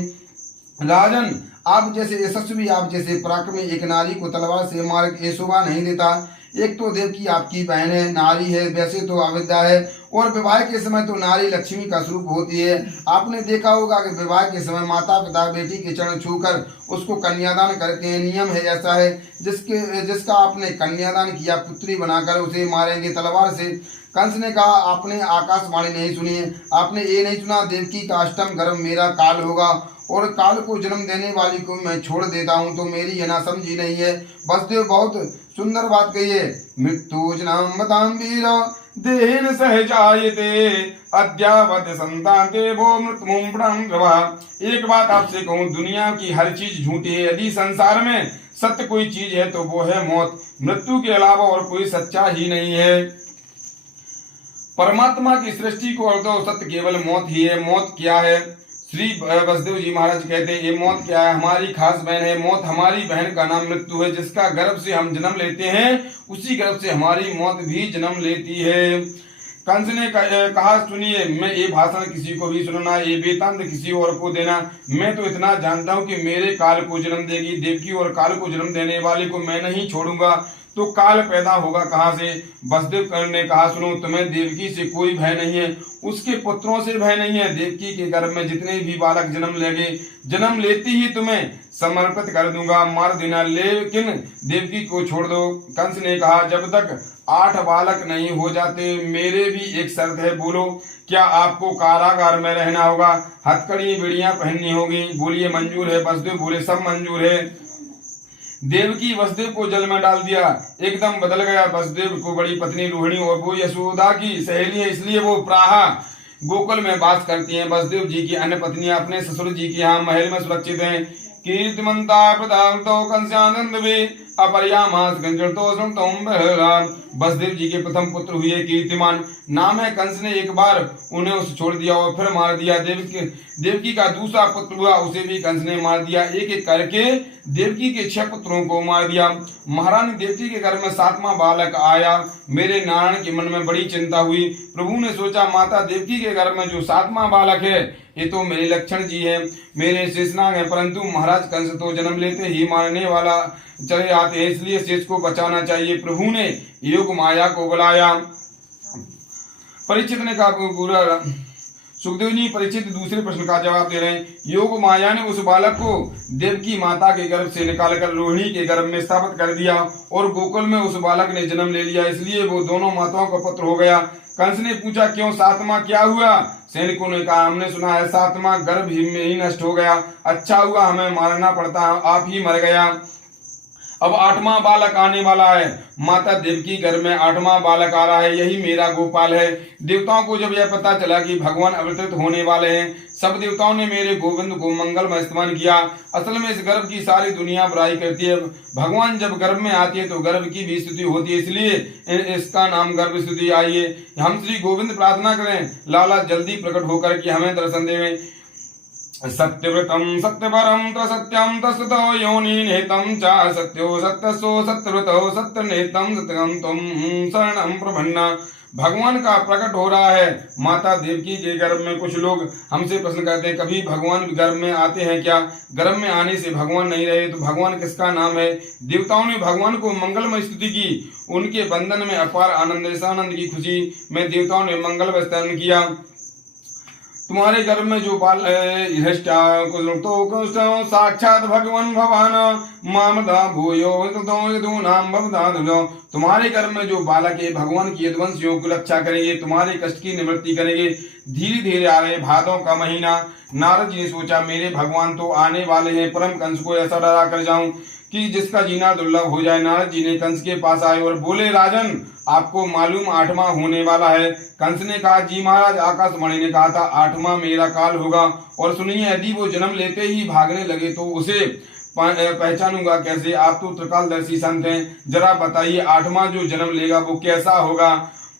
राजन, आप जैसे यशस्वी, आप जैसे पराक्रमी एक नारी को तलवार से मार के शोभा नहीं देता। एक तो देवकी आपकी बहन है, नारी है, वैसे तो अविद्या है, और विवाह के समय तो नारी लक्ष्मी का स्वरूप होती है। आपने देखा होगा कि विवाह के समय माता पिता बेटी के चरण छूकर उसको कन्यादान करते हैं। नियम है ऐसा है, जिसका आपने कन्यादान किया पुत्री बनाकर उसे मारेंगे तलवार से। कंस ने कहा, आपने आकाशवाणी नहीं सुनी है, आपने ये नहीं सुना देवकी का अष्टम गर्भ मेरा काल होगा और काल को जन्म देने वाली को मैं छोड़ देता हूँ, तो मेरी ये ना समझी नहीं है। वसुदेव बहुत सुंदर बात कही है। मृत्यु जनाम बताम वीर देहेन सहजायते अद्यावत संताते वो मृत्युम प्रभा। एक बात आपसे कहूँ, दुनिया की हर चीज झूठी है। यदि संसार में सत्य कोई चीज है तो वो है मौत। मृत्यु के अलावा और कोई सच्चा ही नहीं है। परमात्मा की सृष्टि को और तो सत्य केवल मौत ही है। मौत क्या है? श्री वसुदेव जी महाराज कहते हैं, ये मौत क्या है? हमारी खास बहन है मौत। हमारी बहन का नाम मृत्यु है। जिसका गर्भ से हम जन्म लेते हैं उसी गर्भ से हमारी मौत भी जन्म लेती है। कंस ने कहा, सुनिए, मैं ये भाषण किसी को भी सुनना, ये वेदांत किसी और को देना। मैं तो इतना जानता हूँ कि मेरे काल को जन्म देगी देवकी, और काल को जन्म देने वाले को मैं नहीं छोड़ूंगा। तो काल पैदा होगा कहाँ से? वसुदेव ने कहा, सुनो, तुम्हें देवकी से कोई भय नहीं है, उसके पुत्रों से भय नहीं है। देवकी के गर्भ में जितने भी बालक जन्म लेंगे, जन्म लेती ही तुम्हें समर्पित कर दूंगा, मार देना, लेकिन देवकी को छोड़ दो। कंस ने कहा, जब तक 8 बालक नहीं हो जाते मेरे भी एक शर्त है, बोलो। क्या आपको कारागार में रहना होगा, हथकड़ी बेड़ियां पहननी होगी? बोलिए मंजूर है। वसुदेव बोले, सब मंजूर है। देवकी वसुदेव को जल में डाल दिया, एकदम बदल गया। वसुदेव को बड़ी पत्नी रोहिणी और वो यशोदा की सहेली है, इसलिए वो प्राहा गोकुल में वास करती हैं। वसुदेव जी की अन्य पत्नियां अपने ससुर जी के यहाँ महल में सुरक्षित हैं। कीर्तिमंता प्रतापतो कंस्यानंदवे अपरयामास गंजतो सुनतोम बहरा। वसुदेव जी के प्रथम पुत्र हुए कीर्तिमान, नाम है। कंस ने एक बार उन्हें उसे छोड़ दिया और फिर मार दिया। देवकी का दूसरा पुत्र हुआ, उसे भी कंस ने मार दिया। एक एक करके देवकी के 6 पुत्रों को मार दिया। महारानी देवकी के घर में 7वां बालक आया। मेरे नारायण के मन में बड़ी चिंता हुई। प्रभु ने सोचा, माता देवकी के घर में जो 7वां बालक है ये तो मेरे लक्षण जी है, मेरे शेषनाग है, परंतु महाराज कंस तो जन्म लेते ही मारने वाला चले आते हैं, इसलिए शेष को बचाना चाहिए। प्रभु ने योग माया को बुलाया। परीक्षित ने कहा, पूरा सुखदेव जी परीक्षित दूसरे प्रश्न का जवाब दे रहे हैं। योग माया ने उस बालक को देवकी माता के गर्भ से निकालकर रोहिणी के गर्भ में स्थापित कर दिया और गोकुल में उस बालक ने जन्म ले लिया, इसलिए वो दोनों माताओं का पुत्र हो गया। कंस ने पूछा, क्यों 7वां क्या हुआ? सैनिकों ने कहा, हमने सुना है 7वां गर्भ में ही नष्ट हो गया। अच्छा हुआ, हमें मारना पड़ता, आप ही मर गया। अब 8वां बालक आने वाला है। माता देवकी घर में 8वां बालक आ रहा है, यही मेरा गोपाल है। देवताओं को जब यह पता चला कि भगवान अवतरित होने वाले हैं, सब देवताओं ने मेरे गोविंद को मंगल में स्तमन किया। असल में इस गर्भ की सारी दुनिया बुराई करती है। भगवान जब गर्भ में आती है तो गर्भ की भी स्तुति होती है, इसलिए इसका नाम गर्भ स्तुति। आइए हम श्री गोविंद प्रार्थना करें, लाला जल्दी प्रकट होकर कि हमें दर्शन देवें। सत्यव्रतम सत्यपरम तसत्यम तस्ततो योनि निहितम च सत्यो सत्यसो सत्यव्रतो सत्यनेतम सत्यम तुम शरणम प्रपन्ना। भगवान का प्रकट हो रहा है माता देवकी के गर्भ में। कुछ लोग हमसे प्रश्न करते हैं, कभी भगवान गर्भ में आते हैं क्या? गर्भ में आने से भगवान नहीं रहे तो भगवान किसका नाम है? देवताओं ने भगवान को मंगलमय स्तुति की, उनके बंधन में अपार आनंद, रसानंद की खुशी में देवताओं ने मंगलमय स्तवन किया। तुम्हारे गर्भ में जो बाल तो साक्षात भगवान भवान मामदा भूयो नाम भवदान। तुम्हारे गर्भ में जो बालक है भगवान की यदुवंशियों की रक्षा करेंगे, तुम्हारे कष्ट की निवृत्ति करेंगे। धीरे धीरे आ रहे भादों का महीना। नारद जी ने सोचा, मेरे भगवान तो आने वाले हैं, परम कंस को ऐसा डरा कर जाऊं कि जिसका जीना दुर्लभ हो जाए। नारद जी ने कंस के पास आए और बोले, राजन आपको मालूम 8वां होने वाला है। कंस ने कहा, जी महाराज, आकाशवाणी ने कहा था 8वां मेरा काल होगा। और सुनिए, यदि वो जन्म लेते ही भागने लगे तो उसे पहचानूंगा कैसे? आप तो त्रिकालदर्शी संत हैं, जरा बताइए 8वां जो जन्म लेगा वो कैसा होगा?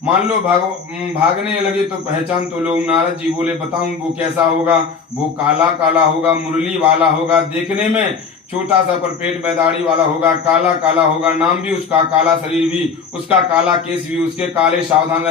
मान लो भागने लगे तो पहचान तो लो। नारद जी बोले बताऊं वो कैसा होगा? वो काला काला होगा, मुरली वाला होगा, देखने में छोटा सा पर पेट में दाढ़ी वाला होगा, काला काला होगा, नाम भी उसका काला, शरीर भी उसका काला, केस भी उसके काले, सावधान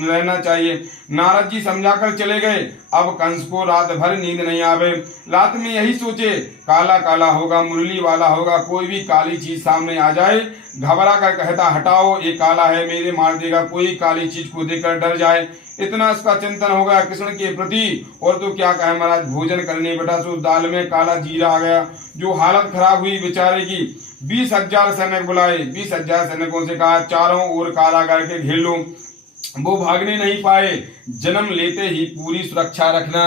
रहना चाहिए। नारद जी समझाकर चले गए। अब कंस को रात भर नींद नहीं आवे, रात में यही सोचे काला काला होगा, मुरली वाला होगा, कोई भी काली चीज सामने आ जाए घबरा कर कहता हटाओ ये काला है, मेरे मार देगा। कोई काली चीज को देखकर डर जाए, इतना इसका चिंतन हो गया कृष्ण के प्रति। और तो क्या कहे महाराज, भोजन करने बैठा सो दाल में काला जीरा आ गया, जो हालत खराब हुई बेचारे की। 20,000 सैनिक बुलाए, 20,000 सैनिकों से कहा चारों ओर काला करके घेर लो। वो भागने नहीं पाए, जन्म लेते ही पूरी सुरक्षा रखना।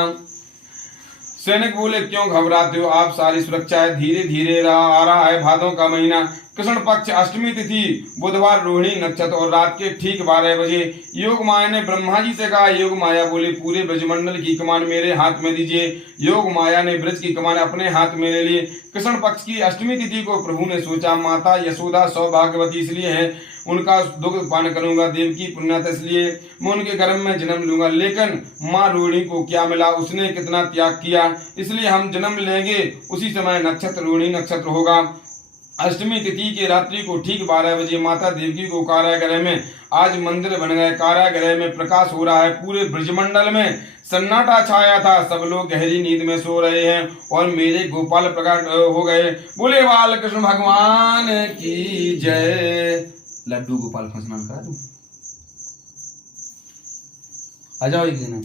सैनिक बोले क्यों घबराते हो आप, सारी सुरक्षा है, धीरे धीरे आ रहा है भादों का महीना, कृष्ण पक्ष अष्टमी तिथि, बुधवार रोहिणी नक्षत्र और रात के ठीक 12 बजे। योग माया ने ब्रह्मा जी से कहा, योग माया बोले पूरे ब्रजमंडल की कमान मेरे हाथ में दीजिए। योग माया ने ब्रज की कमान अपने हाथ में ले ली। कृष्ण पक्ष की अष्टमी तिथि को प्रभु ने सोचा माता यशोदा सौभाग्यवती इसलिए है, उनका दुग्ध पान करूंगा, देवकी पुण्यता इसलिए मैं उनके गर्भ में जन्म लूंगा। लेकिन माँ रोहिणी को क्या मिला, उसने कितना त्याग किया, इसलिए हम जन्म लेंगे उसी समय नक्षत्र रोहिणी नक्षत्र होगा। अष्टमी तिथि के रात्रि को ठीक 12 बजे माता देवकी को कारागृह में, आज मंदिर बन गए, कारागृह में प्रकाश हो रहा है। पूरे ब्रजमंडल में सन्नाटा छाया था, सब लोग गहरी नींद में सो रहे हैं और मेरे गोपाल प्रकट हो गए। बोले बाल कृष्ण भगवान की जय। लड्डू गोपाल को स्नान करा दूं? आ जाओ एक दिन।